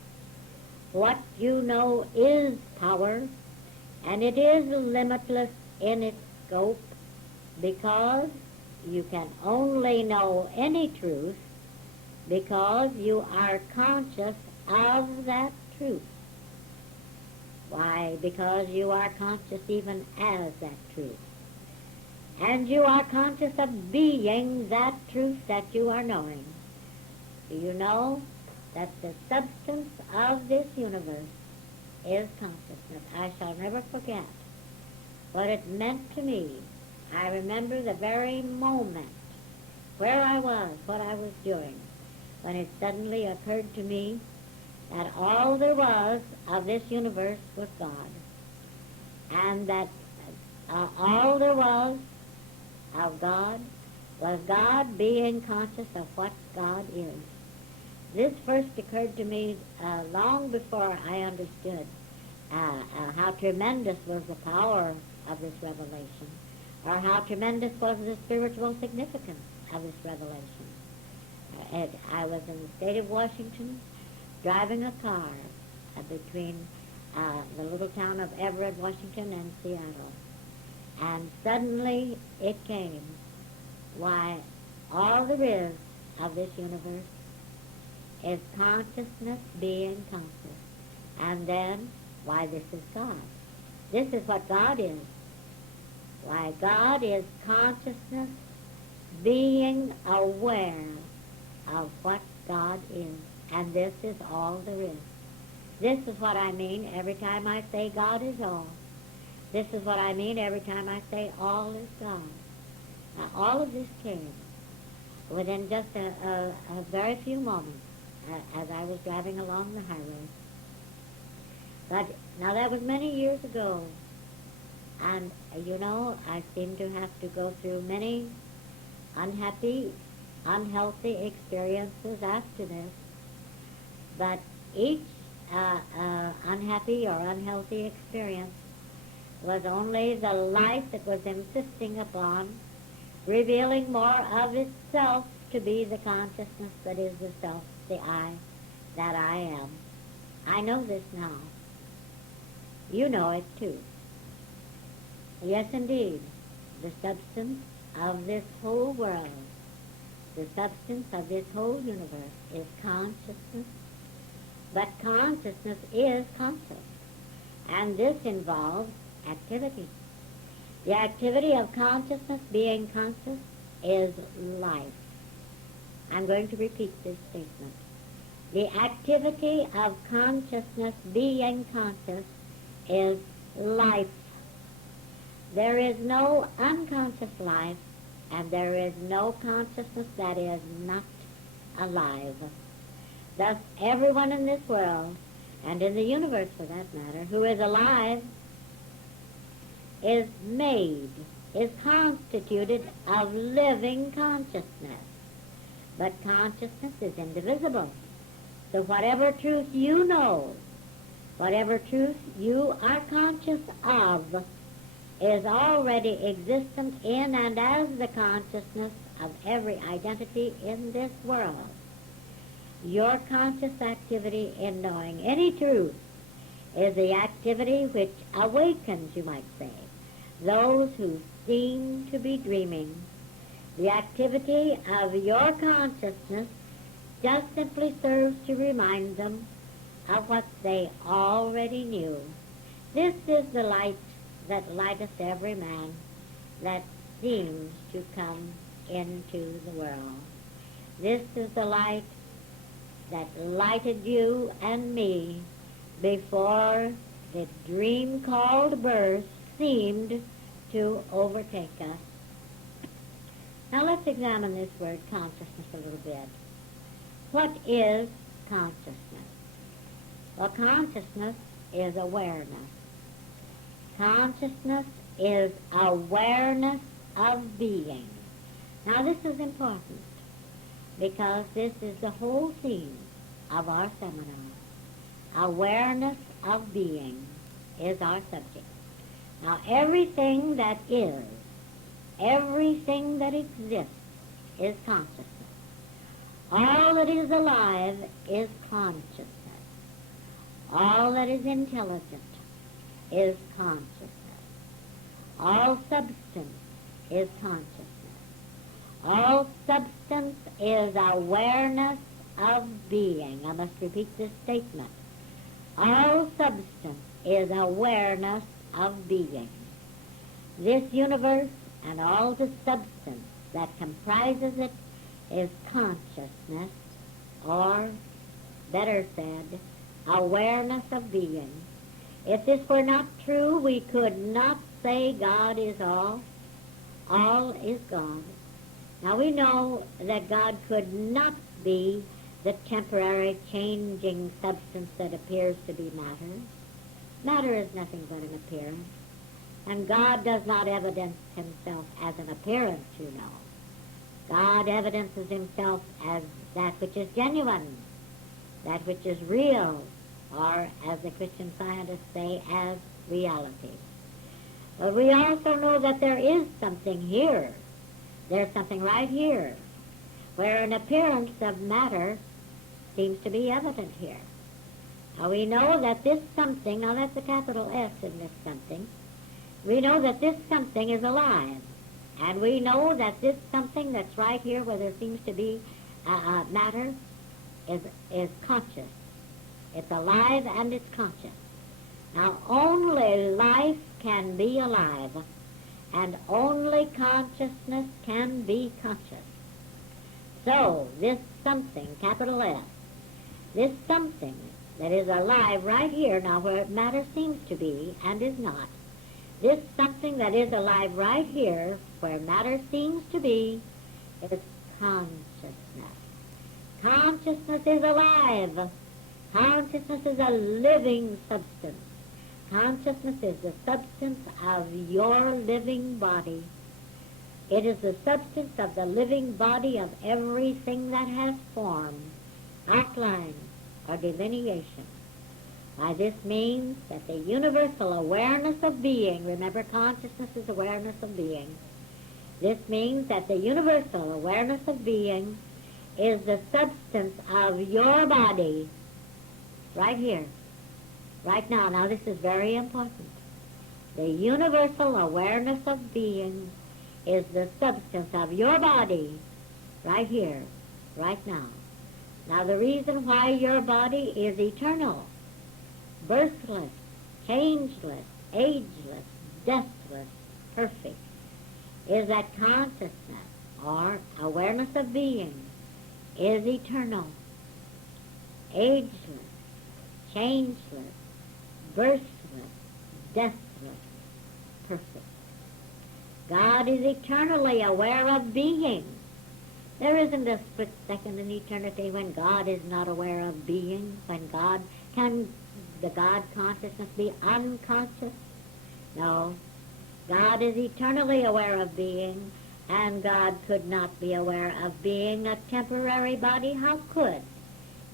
What you know is power, and it is limitless in its scope, because you can only know any truth because you are conscious of that truth. Why? Because you are conscious even as that truth. And you are conscious of being that truth that you are knowing. Do you know that the substance of this universe is consciousness? I shall never forget what it meant to me. I remember the very moment where I was, what I was doing, when it suddenly occurred to me that all there was of this universe was God, and that all there was of God was God being conscious of what God is. This first occurred to me long before I understood how tremendous was the power of this revelation, or how tremendous was the spiritual significance of this revelation. I was in the state of Washington, driving a car between the little town of Everett, Washington, and Seattle. And suddenly it came, why, all there is of this universe is consciousness being conscious. And then, why, this is God. This is what God is. Why, God is consciousness being aware of what God is. And this is all there is. This is what I mean every time I say God is all. This is what I mean every time I say all is God. Now, all of this came within just a very few moments as I was driving along the highway. But now that was many years ago. And, you know, I seem to have to go through many unhappy, unhealthy experiences after this. But each unhappy or unhealthy experience was only the light that was insisting upon revealing more of itself to be the consciousness that is the self, the I, that I am. I know this now. You know it too. Yes, indeed, the substance of this whole world, the substance of this whole universe is consciousness. But consciousness is conscious, and this involves activity. The activity of consciousness being conscious is life. I'm going to repeat this statement. The activity of consciousness being conscious is life. There is no unconscious life, and there is no consciousness that is not alive. Thus, everyone in this world, and in the universe for that matter, who is alive, is made, is constituted of living consciousness. But consciousness is indivisible. So whatever truth you know, whatever truth you are conscious of, is already existent in and as the consciousness of every identity in this world. Your conscious activity in knowing any truth is the activity which awakens, you might say, those who seem to be dreaming. The activity of your consciousness just simply serves to remind them of what they already knew. This is the light that lighteth every man that seems to come into the world. This is the light that lighted you and me before the dream called birth seemed to overtake us. Now let's examine this word consciousness a little bit. What is consciousness? Well, consciousness is awareness. Consciousness is awareness of being. Now this is important because this is the whole theme of our seminar. Awareness of being is our subject. Now everything that is, everything that exists is consciousness. All that is alive is consciousness. All that is intelligent is consciousness. All substance is consciousness. All substance is awareness of being. I must repeat this statement. All substance is awareness of being. This universe and all the substance that comprises it is consciousness, or, better said, awareness of being. If this were not true, we could not say God is all. All is God. Now we know that God could not be the temporary changing substance that appears to be matter. Matter is nothing but an appearance. And God does not evidence himself as an appearance, you know. God evidences himself as that which is genuine, that which is real, or, as the Christian scientists say, as reality. But we also know that there is something here. There's something right here, where an appearance of matter seems to be evident here. Now we know that this something, now that's a capital S in this something, we know that this something is alive. And we know that this something that's right here where there seems to be matter is conscious. It's alive and it's conscious. Now only life can be alive, and only consciousness can be conscious. So this something, capital S, this something that is alive right here, now where matter seems to be and is not, this something that is alive right here, where matter seems to be, is consciousness. Consciousness is alive. Consciousness is a living substance. Consciousness is the substance of your living body. It is the substance of the living body of everything that has form, outline, or delineation. Why, this means that the universal awareness of being, remember consciousness is awareness of being, this means that the universal awareness of being is the substance of your body, right here, right now. Now this is very important. The universal awareness of being is the substance of your body, right here, right now. Now the reason why your body is eternal, birthless, changeless, ageless, deathless, perfect, is that consciousness, or awareness of being, is eternal, ageless, changeless, birthless, deathless, perfect. God is eternally aware of being. There isn't a split second in eternity when God is not aware of being, when God, can the God consciousness be unconscious? No. God is eternally aware of being, and God could not be aware of being a temporary body. How could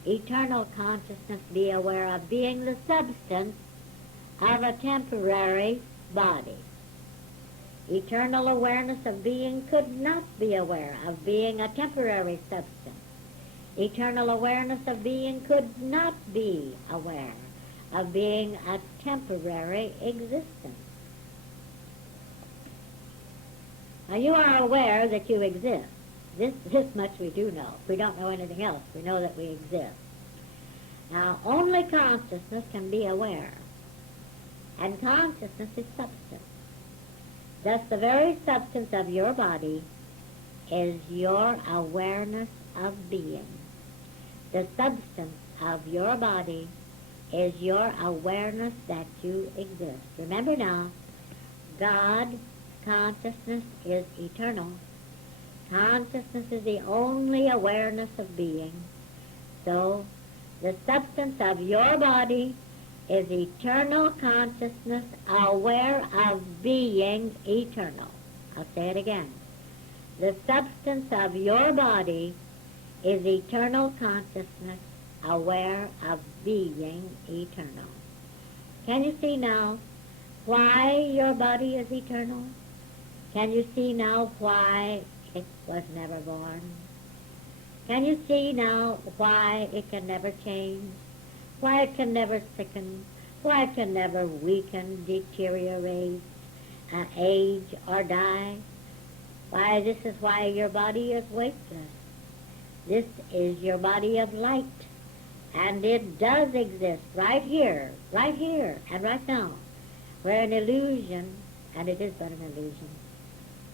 eternal consciousness be aware of being the substance of a temporary body? Eternal awareness of being could not be aware of being a temporary substance. Eternal awareness of being could not be aware of being a temporary existence. Now you are aware that you exist. This much we do know. If we don't know anything else, we know that we exist. Now only consciousness can be aware, and consciousness is substance. Thus the very substance of your body is your awareness of being. The substance of your body is your awareness that you exist. Remember now, God, consciousness is eternal. Consciousness is the only awareness of being. So the substance of your body is eternal consciousness aware of being eternal. I'll say it again. The substance of your body is eternal consciousness aware of being eternal. Can you see now why your body is eternal? Can you see now why it was never born? Can you see now why it can never change? Why it can never sicken? Why it can never weaken, deteriorate, age, or die? Why, this is why your body is weightless. This is your body of light. And it does exist right here, and right now, where an illusion, and it is but an illusion,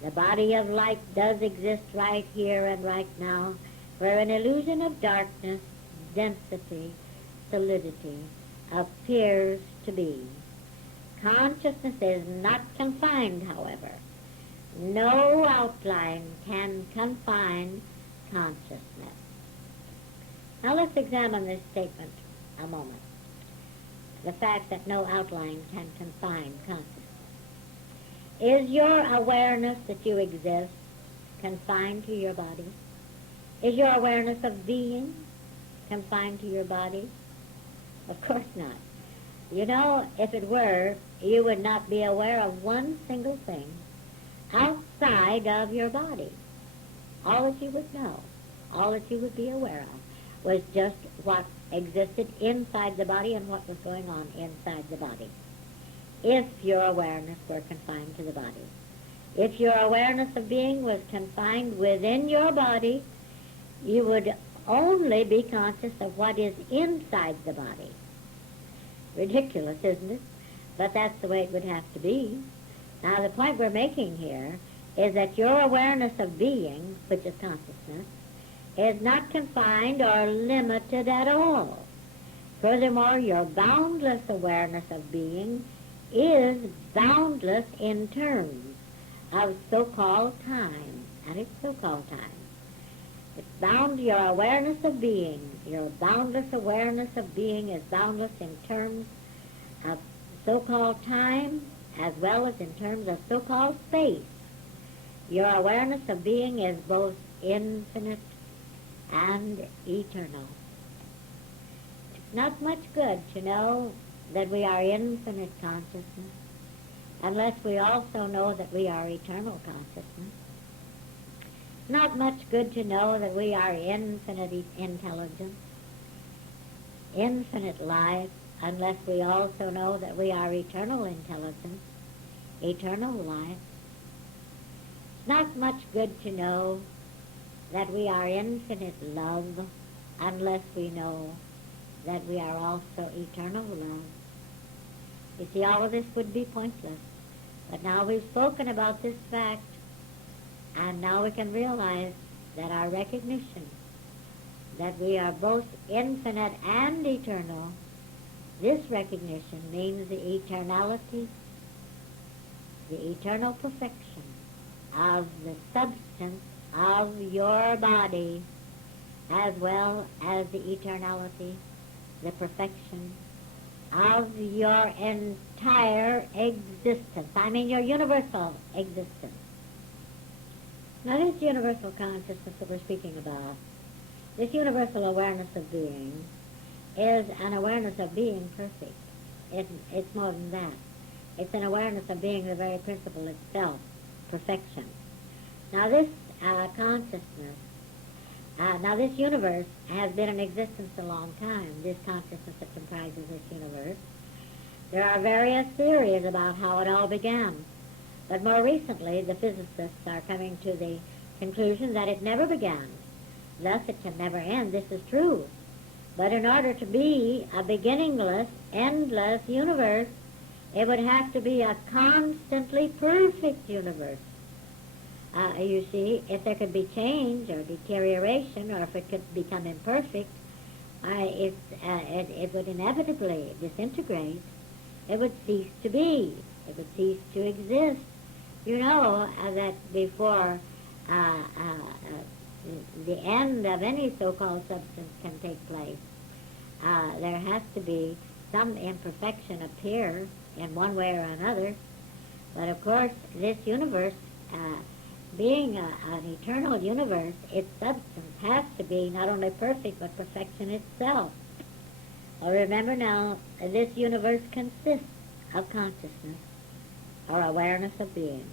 The body of light does exist right here and right now, where an illusion of darkness, density, solidity appears to be. Consciousness is not confined, however. No outline can confine consciousness. Now let's examine this statement a moment. The fact that no outline can confine consciousness. Is your awareness that you exist confined to your body? Is your awareness of being confined to your body? Of course not. You know, if it were, you would not be aware of one single thing outside of your body. All that you would know, all that you would be aware of, was just what existed inside the body and what was going on inside the body. If your awareness were confined to the body. If your awareness of being was confined within your body, you would only be conscious of what is inside the body. Ridiculous, isn't it? But that's the way it would have to be. Now, the point we're making here is that your awareness of being, which is consciousness, is not confined or limited at all. Furthermore, your boundless awareness of being is boundless in terms of so-called time, and it's so-called time. It's bound, your awareness of being, your boundless awareness of being is boundless in terms of so-called time as well as in terms of so-called space. Your awareness of being is both infinite and eternal. It's not much good to know that we are infinite consciousness unless we also know that we are eternal consciousness. Not much good to know that we are infinite intelligence, infinite life, unless we also know that we are eternal intelligence, eternal life. Not much good to know that we are infinite love, unless we know that we are also eternal love. You see, all of this would be pointless. But now we've spoken about this fact, and now we can realize that our recognition that we are both infinite and eternal, this recognition means the eternality, the eternal perfection of the substance of your body, as well as the eternality, the perfection of your entire existence. I mean your universal existence. Now this universal consciousness that we're speaking about, this universal awareness of being, is an awareness of being perfect. It's more than that. It's an awareness of being the very principle itself, perfection. Now this consciousness, now this universe has been in existence a long time, this consciousness that comprises this universe. There are various theories about how it all began. But more recently, the physicists are coming to the conclusion that it never began. Thus, it can never end. This is true. But in order to be a beginningless, endless universe, it would have to be a constantly perfect universe. You see, if there could be change or deterioration, or if it could become imperfect, it would inevitably disintegrate. It would cease to be. It would cease to exist. You know that before the end of any so-called substance can take place, there has to be some imperfection appear in one way or another. But of course, this universe, being an eternal universe, its substance has to be not only perfect, but perfection itself. Well, remember now, this universe consists of consciousness, or awareness of being.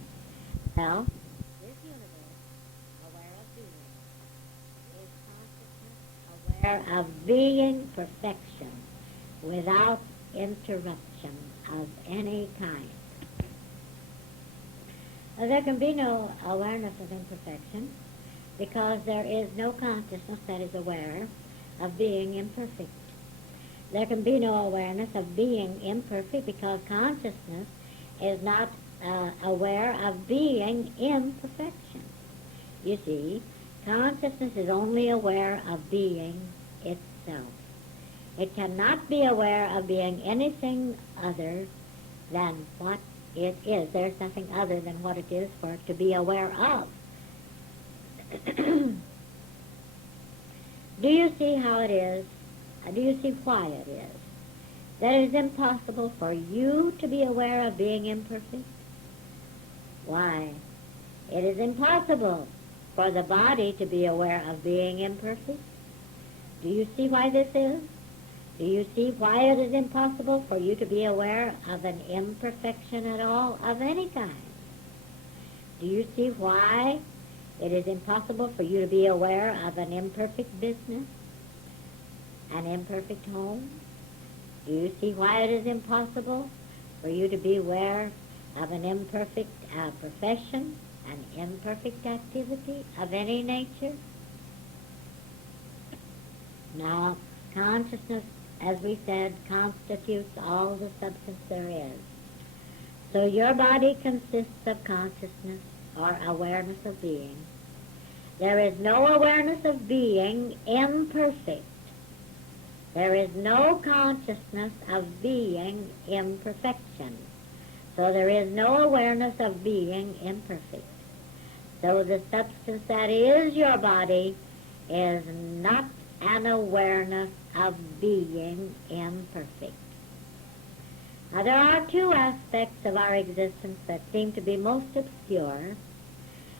Well, this universe, aware of being, is consciousness aware of being perfection without interruption of any kind. There can be no awareness of imperfection because there is no consciousness that is aware of being imperfect. There can be no awareness of being imperfect because consciousness is not aware of being imperfection. You see, consciousness is only aware of being itself. It cannot be aware of being anything other than what it is. There's nothing other than what it is for it to be aware of. Do you see how it is? Do you see why it is that it is impossible for you to be aware of being imperfect? Why? It is impossible for the body to be aware of being imperfect. Do you see why this is? Do you see why it is impossible for you to be aware of an imperfection at all, of any kind? Do you see why it is impossible for you to be aware of an imperfect business, an imperfect home? Do you see why it is impossible for you to be aware of an imperfect profession, an imperfect activity of any nature? Now, consciousness, as we said, constitutes all the substance there is. So your body consists of consciousness or awareness of being. There is no awareness of being imperfect. There is no consciousness of being imperfection. So there is no awareness of being imperfect. So the substance that is your body is not an awareness of being imperfect. Now there are two aspects of our existence that seem to be most obscure.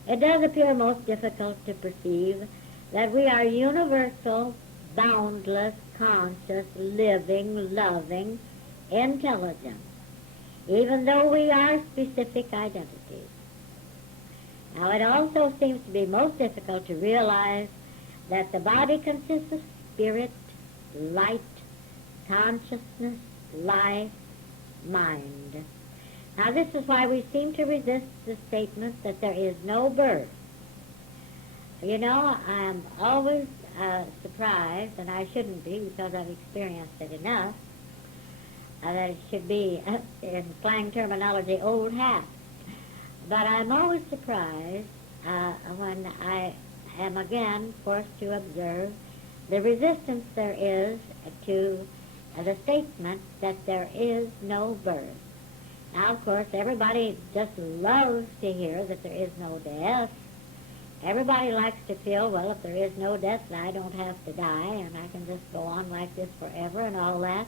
It does appear most difficult to perceive that we are universal, boundless, conscious, living, loving intelligence, even though we are specific identities. Now it also seems to be most difficult to realize that the body consists of spirit, light, consciousness, life, mind. Now this is why we seem to resist the statement that there is no birth. You know, I'm always surprised, and I shouldn't be because I've experienced it enough, that it should be, in slang terminology, old hat. But I'm always surprised when I am again forced to observe the resistance there is to the statement that there is no birth. Now, of course, everybody just loves to hear that there is no death. Everybody likes to feel, well, if there is no death, then I don't have to die, and I can just go on like this forever and all that.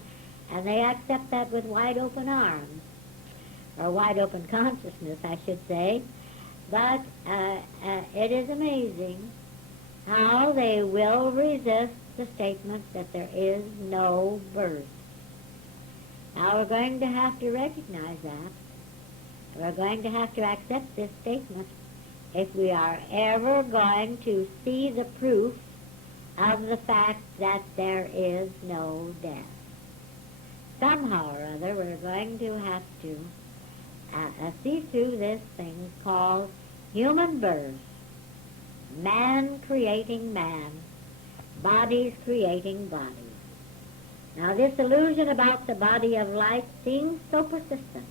And they accept that with wide open arms, or wide open consciousness, I should say. But it is amazing how they will resist the statement that there is no birth. Now we're going to have to recognize that. We're going to have to accept this statement if we are ever going to see the proof of the fact that there is no death. Somehow or other we're going to have to see through this thing called human birth, man creating man, bodies creating bodies. Now this illusion about the body of light seems so persistent.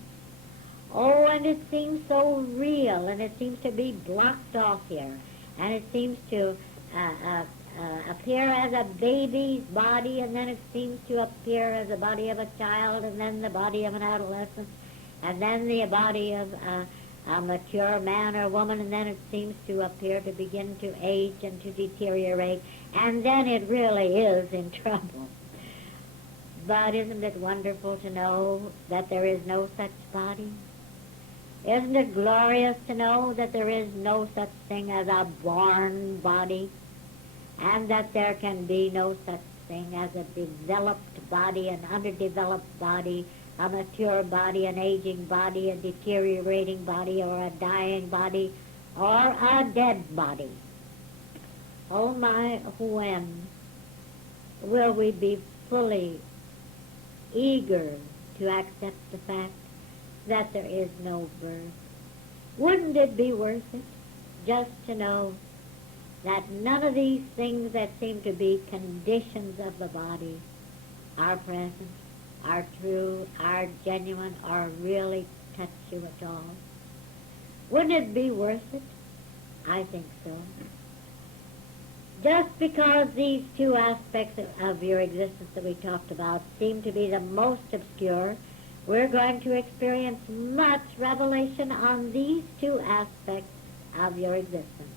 Oh, and it seems so real, and it seems to be blocked off here, and it seems to appear as a baby's body, and then it seems to appear as the body of a child, and then the body of an adolescent, and then the body of a mature man or woman, and then it seems to appear to begin to age and to deteriorate, and then it really is in trouble. But isn't it wonderful to know that there is no such body? Isn't it glorious to know that there is no such thing as a born body, and that there can be no such thing as a developed body, an underdeveloped body, a mature body, an aging body, a deteriorating body, or a dying body, or a dead body? Oh my, when will we be fully eager to accept the fact that there is no birth? Wouldn't it be worth it just to know that none of these things that seem to be conditions of the body are present, are true, are genuine, or really touch you at all? Wouldn't it be worth it? I think so. Just because these two aspects of your existence that we talked about seem to be the most obscure, we're going to experience much revelation on these two aspects of your existence.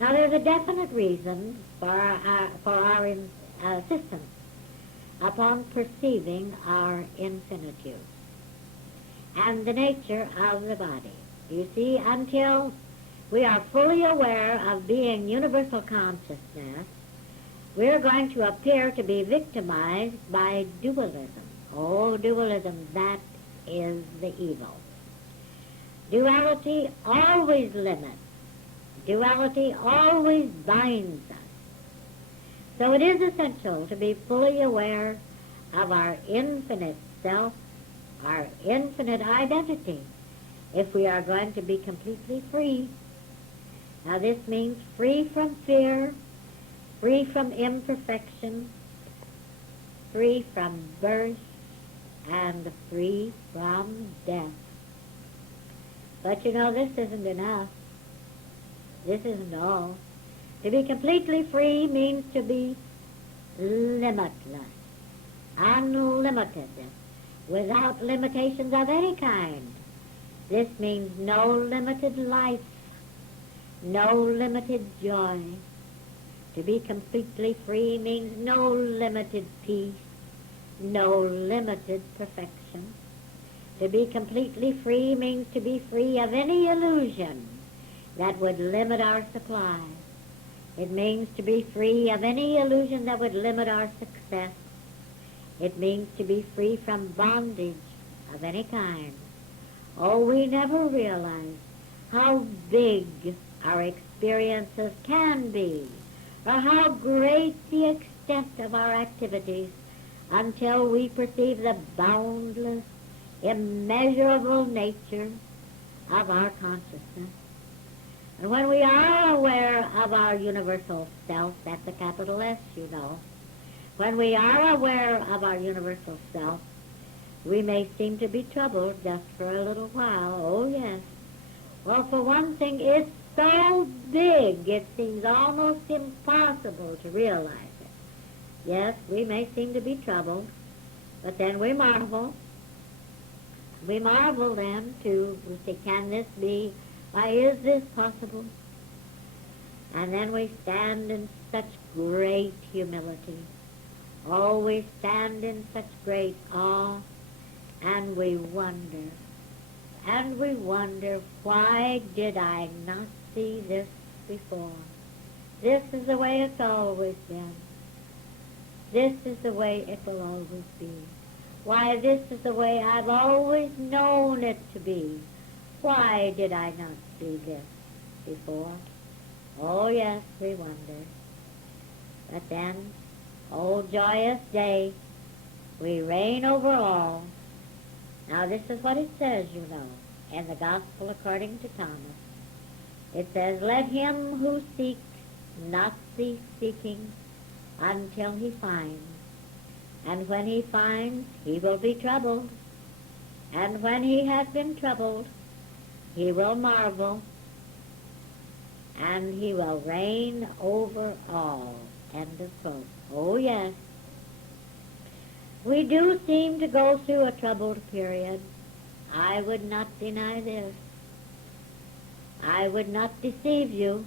Now, there's a definite reason for our insistence upon perceiving our infinitude and the nature of the body. You see, until we are fully aware of being universal consciousness, we're going to appear to be victimized by dualism. Oh, dualism, that is the evil. Duality always limits. Duality always binds us. So it is essential to be fully aware of our infinite self, our infinite identity, if we are going to be completely free. Now this means free from fear, free from imperfection, free from birth, and free from death. But you know, this isn't enough. This isn't all. To be completely free means to be limitless, unlimited, without limitations of any kind. This means no limited life, no limited joy. To be completely free means no limited peace, no limited perfection. To be completely free means to be free of any illusion that would limit our supply. It means to be free of any illusion that would limit our success. It means to be free from bondage of any kind. Oh, we never realize how big our experiences can be, or how great the extent of our activities, until we perceive the boundless, immeasurable nature of our consciousness. And when we are aware of our universal self, that's a capital S, you know, when we are aware of our universal self, we may seem to be troubled just for a little while. Oh, yes. Well, for one thing, it's so big, it seems almost impossible to realize it. Yes, we may seem to be troubled, but then we marvel. We marvel then, too. We say, can this be? Why, is this possible? And then we stand in such great humility. Oh, we stand in such great awe, and we wonder. And we wonder, why did I not see this before? This is the way it's always been. This is the way it will always be. Why, this is the way I've always known it to be. Why did I not see this before? Oh, yes, we wonder. But then, oh, joyous day, we reign over all. Now, this is what it says, you know, in the Gospel according to Thomas. It says, let him who seeks not cease seeking until he finds. And when he finds, he will be troubled. And when he has been troubled, he will marvel, and he will reign over all. End of quote. Oh, yes. We do seem to go through a troubled period. I would not deny this. I would not deceive you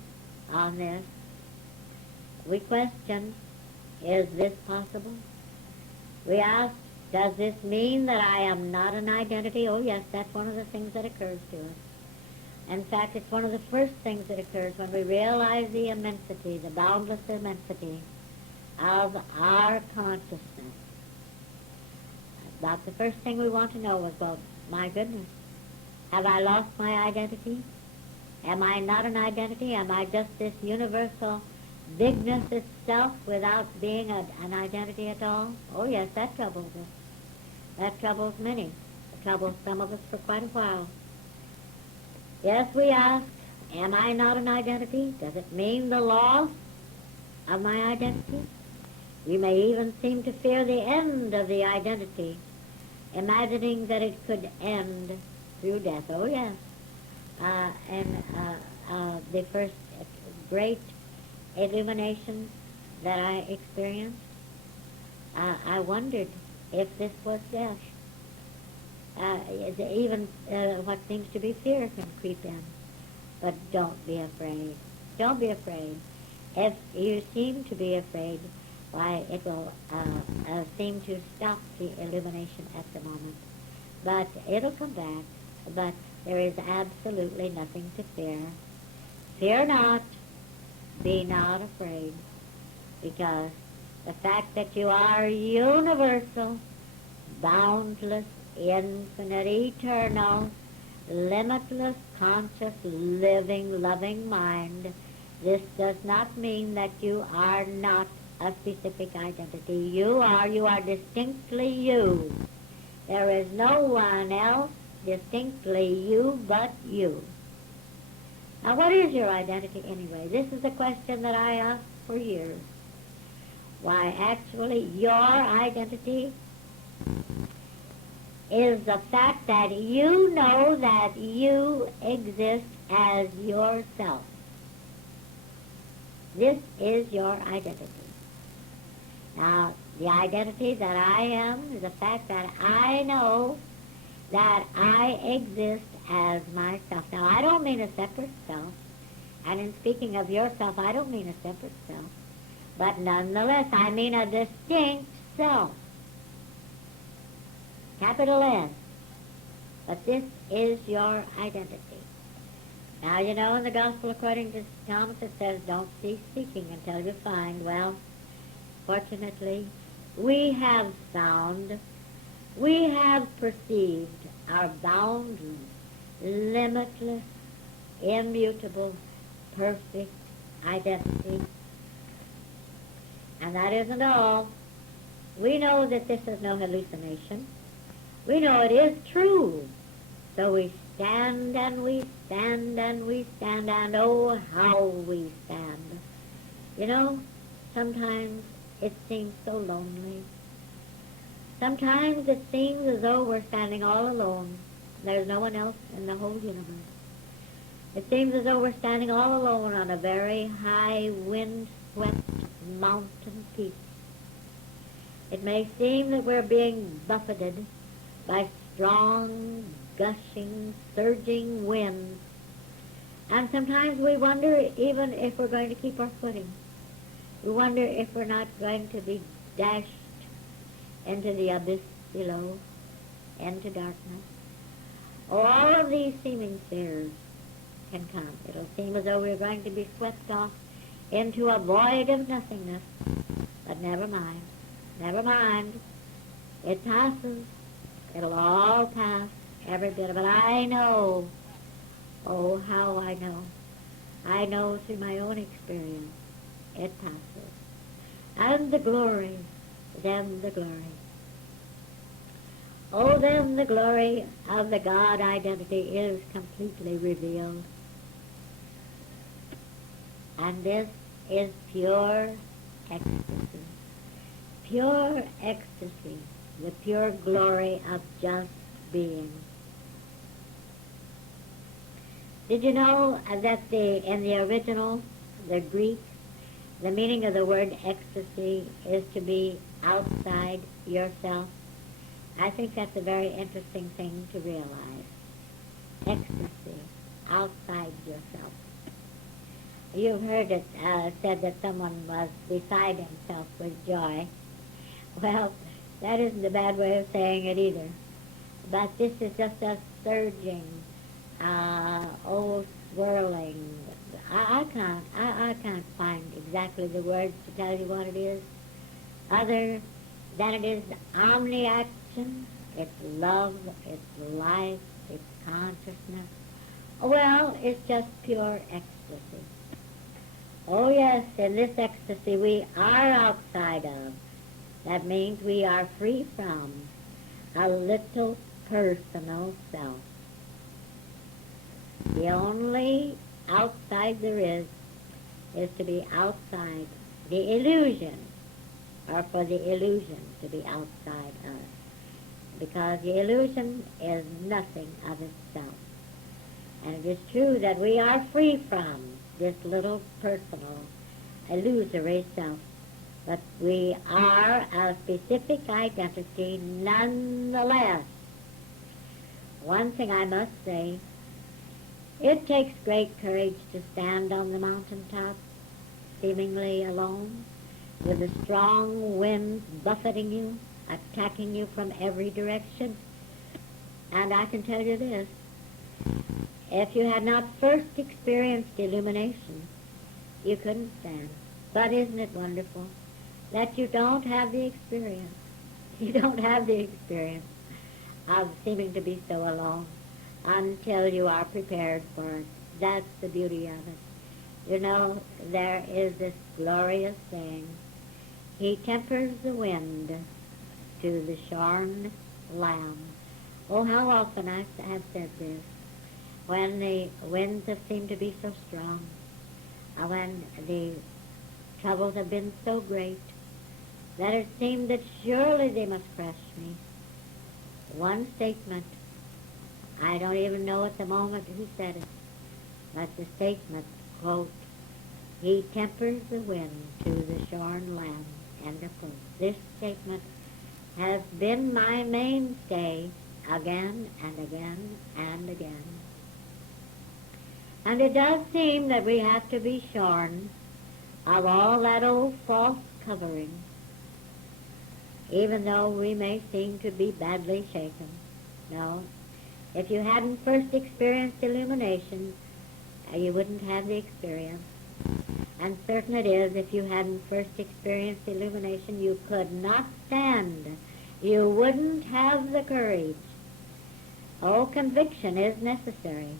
on this. We question, is this possible? We ask, does this mean that I am not an identity? Oh, yes, that's one of the things that occurs to us. In fact, it's one of the first things that occurs when we realize the immensity, the boundless immensity of our consciousness. About the first thing we want to know is, well, my goodness, have I lost my identity? Am I not an identity? Am I just this universal bigness itself without being an identity at all? Oh, yes, that troubles us. That troubles many. It troubles some of us for quite a while. Yes, we ask, am I not an identity? Does it mean the loss of my identity? We may even seem to fear the end of the identity, imagining that it could end through death. Oh, yes. and the first great illumination that I experienced, I wondered if this was death. Even what seems to be fear can creep in. But don't be afraid. Don't be afraid. If you seem to be afraid, why, it will seem to stop the illumination at the moment. But it'll come back. But there is absolutely nothing to fear. Fear not. Be not afraid. Because the fact that you are universal, boundless, infinite, eternal, limitless, conscious, living, loving mind, this does not mean that you are not a specific identity. You are distinctly you. There is no one else distinctly you but you. Now, what is your identity anyway? This is a question that I asked for years. Why, actually, your identity is the fact that you know that you exist as yourself. This is your identity. Now, the identity that I am is the fact that I know that I exist as myself. Now, I don't mean a separate self, and in speaking of yourself, I don't mean a separate self, but nonetheless, I mean a distinct self. Capital S. But this is your identity. Now, you know, in the Gospel according to Thomas, it says, don't cease seeking until you find. Well, fortunately, we have found, we have perceived our boundless, limitless, immutable, perfect identity. And that isn't all. We know that this is no hallucination. We know it is true. So we stand and we stand and we stand, and oh, how we stand. You know, sometimes it seems so lonely. Sometimes it seems as though we're standing all alone. There's no one else in the whole universe. It seems as though we're standing all alone on a very high, wind-swept mountain peak. It may seem that we're being buffeted by strong, gushing, surging winds. And sometimes we wonder even if we're going to keep our footing. We wonder if we're not going to be dashed into the abyss below, into darkness. All of these seeming fears can come. It'll seem as though we're going to be swept off into a void of nothingness. But never mind. Never mind. It passes. It'll all pass, every bit of it. I know. Oh, how I know. I know through my own experience. It passes. And the glory, then the glory. Oh, then the glory of the God identity is completely revealed. And this is pure ecstasy. Pure ecstasy. The pure glory of just being. Did you know that in the original, the Greek, the meaning of the word ecstasy is to be outside yourself? I think that's a very interesting thing to realize. Ecstasy, outside yourself. You've heard it said that someone was beside himself with joy. Well, that isn't a bad way of saying it either. But this is just a surging, swirling. I can't find exactly the words to tell you what it is, other than it is omni-action, it's love, it's life, it's consciousness. Well, it's just pure ecstasy. Oh yes, in this ecstasy we are outside of. That means we are free from a little personal self. The only outside there is to be outside the illusion, or for the illusion to be outside us. Because the illusion is nothing of itself. And it is true that we are free from this little personal, illusory self. But we are a specific identity nonetheless. One thing I must say, it takes great courage to stand on the mountaintop, seemingly alone, with the strong winds buffeting you, attacking you from every direction. And I can tell you this, if you had not first experienced illumination, you couldn't stand. But isn't it wonderful that you don't have the experience? You don't have the experience of seeming to be so alone until you are prepared for it. That's the beauty of it. You know, there is this glorious saying, he tempers the wind to the shorn lamb. Oh, how often I have said this, when the winds have seemed to be so strong, when the troubles have been so great, that it seemed that surely they must crush me. One statement, I don't even know at the moment who said it, but the statement, quote, he tempers the wind to the shorn lamb, end of quote. This statement has been my mainstay again and again and again. And it does seem that we have to be shorn of all that old false covering, even though we may seem to be badly shaken. No, if you hadn't first experienced illumination, you wouldn't have the experience. And certain it is, if you hadn't first experienced illumination, you could not stand. You wouldn't have the courage. Oh, conviction is necessary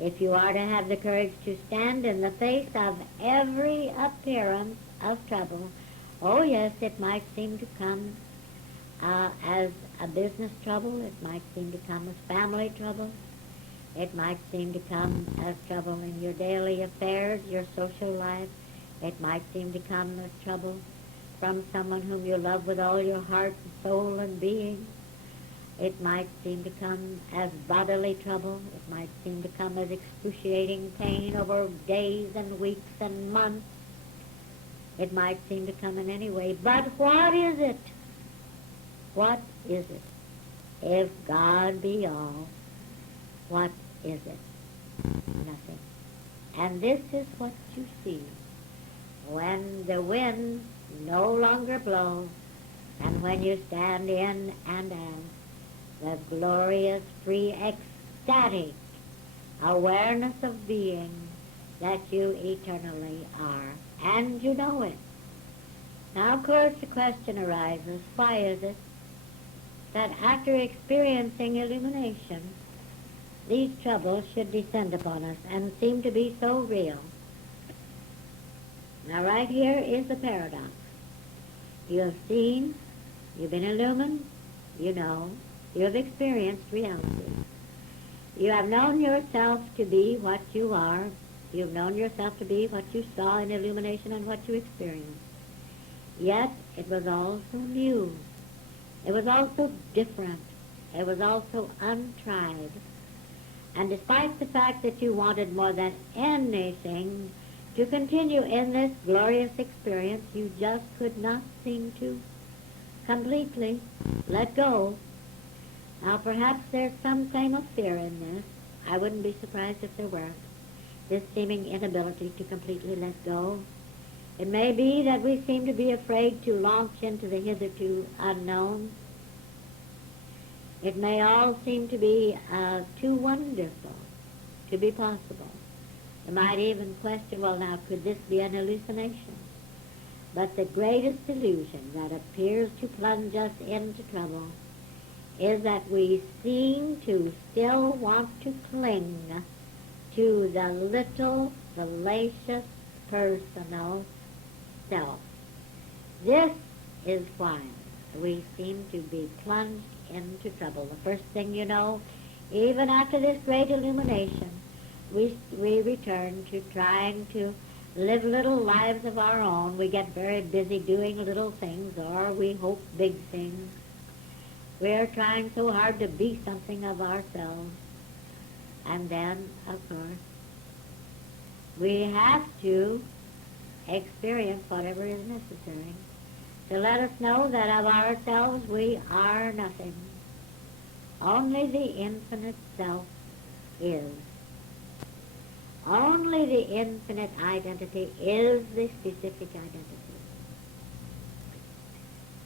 if you are to have the courage to stand in the face of every appearance of trouble. Oh, yes, it might seem to come as a business trouble. It might seem to come as family trouble. It might seem to come as trouble in your daily affairs, your social life. It might seem to come as trouble from someone whom you love with all your heart and soul and being. It might seem to come as bodily trouble. It might seem to come as excruciating pain over days and weeks and months. It might seem to come in any way. But what is it? What is it? If God be all, what is it? Nothing. And this is what you see. When the winds no longer blow, and when you stand in and out, the glorious, free, ecstatic awareness of being that you eternally are. And you know it. Now, of course, the question arises, why is it that after experiencing illumination, these troubles should descend upon us and seem to be so real? Now, right here is the paradox. You have seen, you've been illumined, you know, you have experienced reality. You have known yourself to be what you are. You've known yourself to be what you saw in illumination and what you experienced. Yet, it was also new. It was also different. It was also untried. And despite the fact that you wanted more than anything to continue in this glorious experience, you just could not seem to completely let go. Now, perhaps there's some claim of fear in this. I wouldn't be surprised if there were. This seeming inability to completely let go. It may be that we seem to be afraid to launch into the hitherto unknown. It may all seem to be too wonderful to be possible. You might even question, well, now, could this be an hallucination? But the greatest illusion that appears to plunge us into trouble is that we seem to still want to cling to the little, fallacious, personal self. This is why we seem to be plunged into trouble. The first thing you know, even after this great illumination, we return to trying to live little lives of our own. We get very busy doing little things, or we hope big things. We're trying so hard to be something of ourselves. And then, of course, we have to experience whatever is necessary to let us know that of ourselves we are nothing. Only the infinite self is. Only the infinite identity is the specific identity.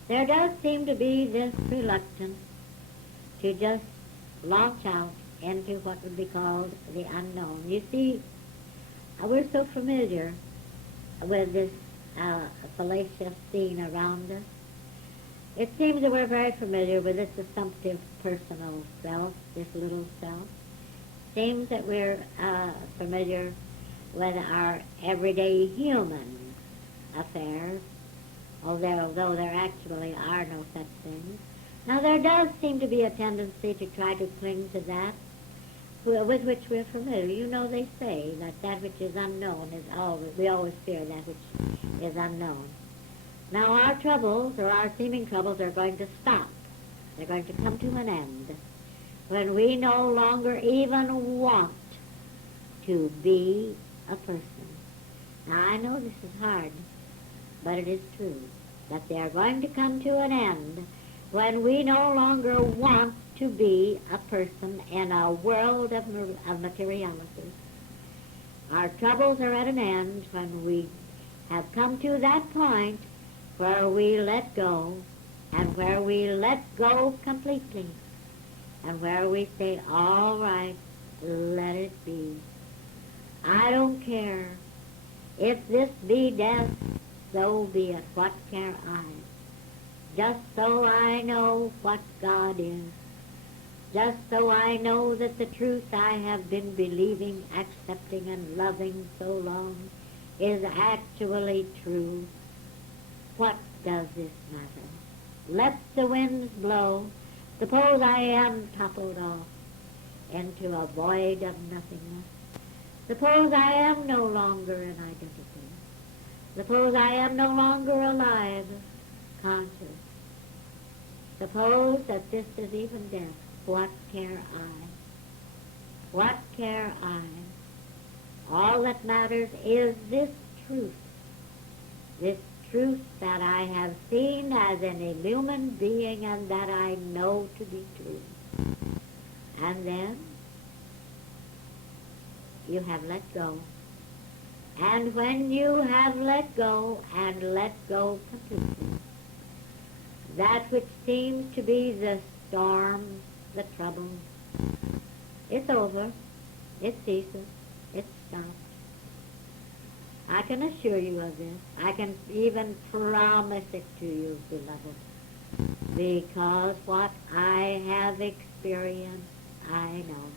There does seem to be this reluctance to just launch out into what would be called the unknown. You see, we're so familiar with this fallacious scene around us. It seems that we're very familiar with this assumptive personal self, this little self. Seems that we're familiar with our everyday human affairs, although there actually are no such things. Now there does seem to be a tendency to try to cling to that with which we're familiar. You know, they say that that which is unknown is always, we always fear that which is unknown. Now our troubles, or our seeming troubles, are going to stop. They're going to come to an end when we no longer even want to be a person. Now I know this is hard, but it is true that they are going to come to an end when we no longer want to be a person in a world of materiality. Our troubles are at an end when we have come to that point where we let go, and where we let go completely, and where we say, all right, let it be. I don't care. If this be death, so be it. What care I? Just so I know what God is. Just so I know that the truth I have been believing, accepting, and loving so long is actually true. What does this matter? Let the winds blow. Suppose I am toppled off into a void of nothingness. Suppose I am no longer an identity. Suppose I am no longer alive, conscious. Suppose that this is even death. What care I? What care I? All that matters is this truth that I have seen as an illumined being and that I know to be true. And then you have let go. And when you have let go and let go completely, that which seems to be the storm, the trouble, it's over, it ceases, it stops. I can assure you of this. I can even promise it to you, beloved, because what I have experienced, I know.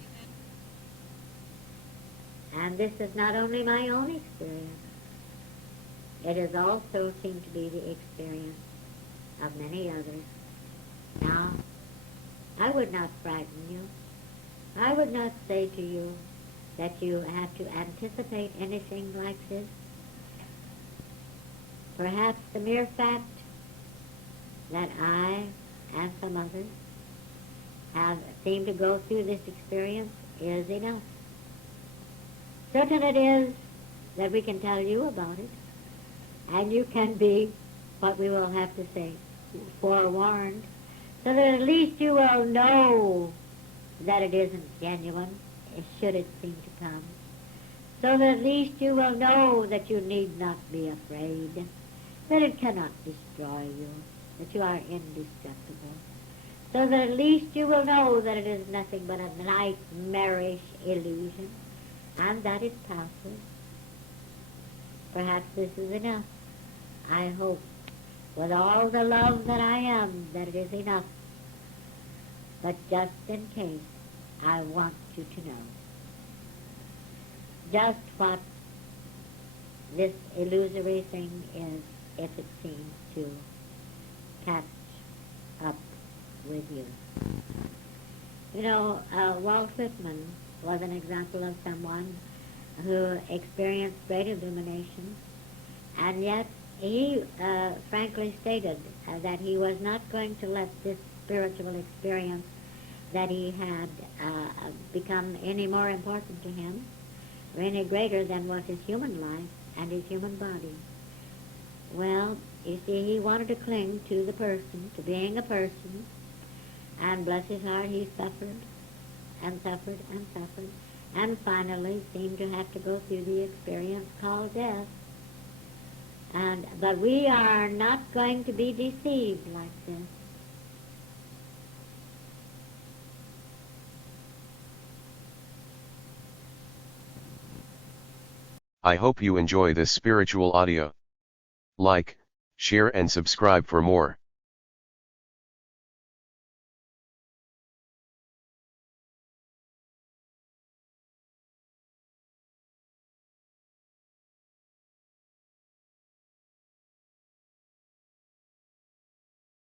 And this is not only my own experience. It has also seemed to be the experience of many others. Now, I would not frighten you. I would not say to you that you have to anticipate anything like this. Perhaps the mere fact that I and some others have seemed to go through this experience is enough. Certain it is that we can tell you about it, and you can be, what we will have to say, forewarned, so that at least you will know that it isn't genuine, should it seem to come. So that at least you will know that you need not be afraid, that it cannot destroy you, that you are indestructible. So that at least you will know that it is nothing but a nightmarish illusion, and that it passes. Perhaps this is enough. I hope, with all the love that I am, that it is enough. But just in case, I want you to know just what this illusory thing is, if it seems to catch up with you. You know, Walt Whitman was an example of someone who experienced great illumination, and yet he frankly stated that he was not going to let this spiritual experience that he had become any more important to him, or any greater than was his human life and his human body. Well, you see, he wanted to cling to the person, to being a person, and bless his heart, he suffered and suffered and suffered, and finally seemed to have to go through the experience called death. But we are not going to be deceived like this. I hope you enjoy this spiritual audio. Like, share and subscribe for more.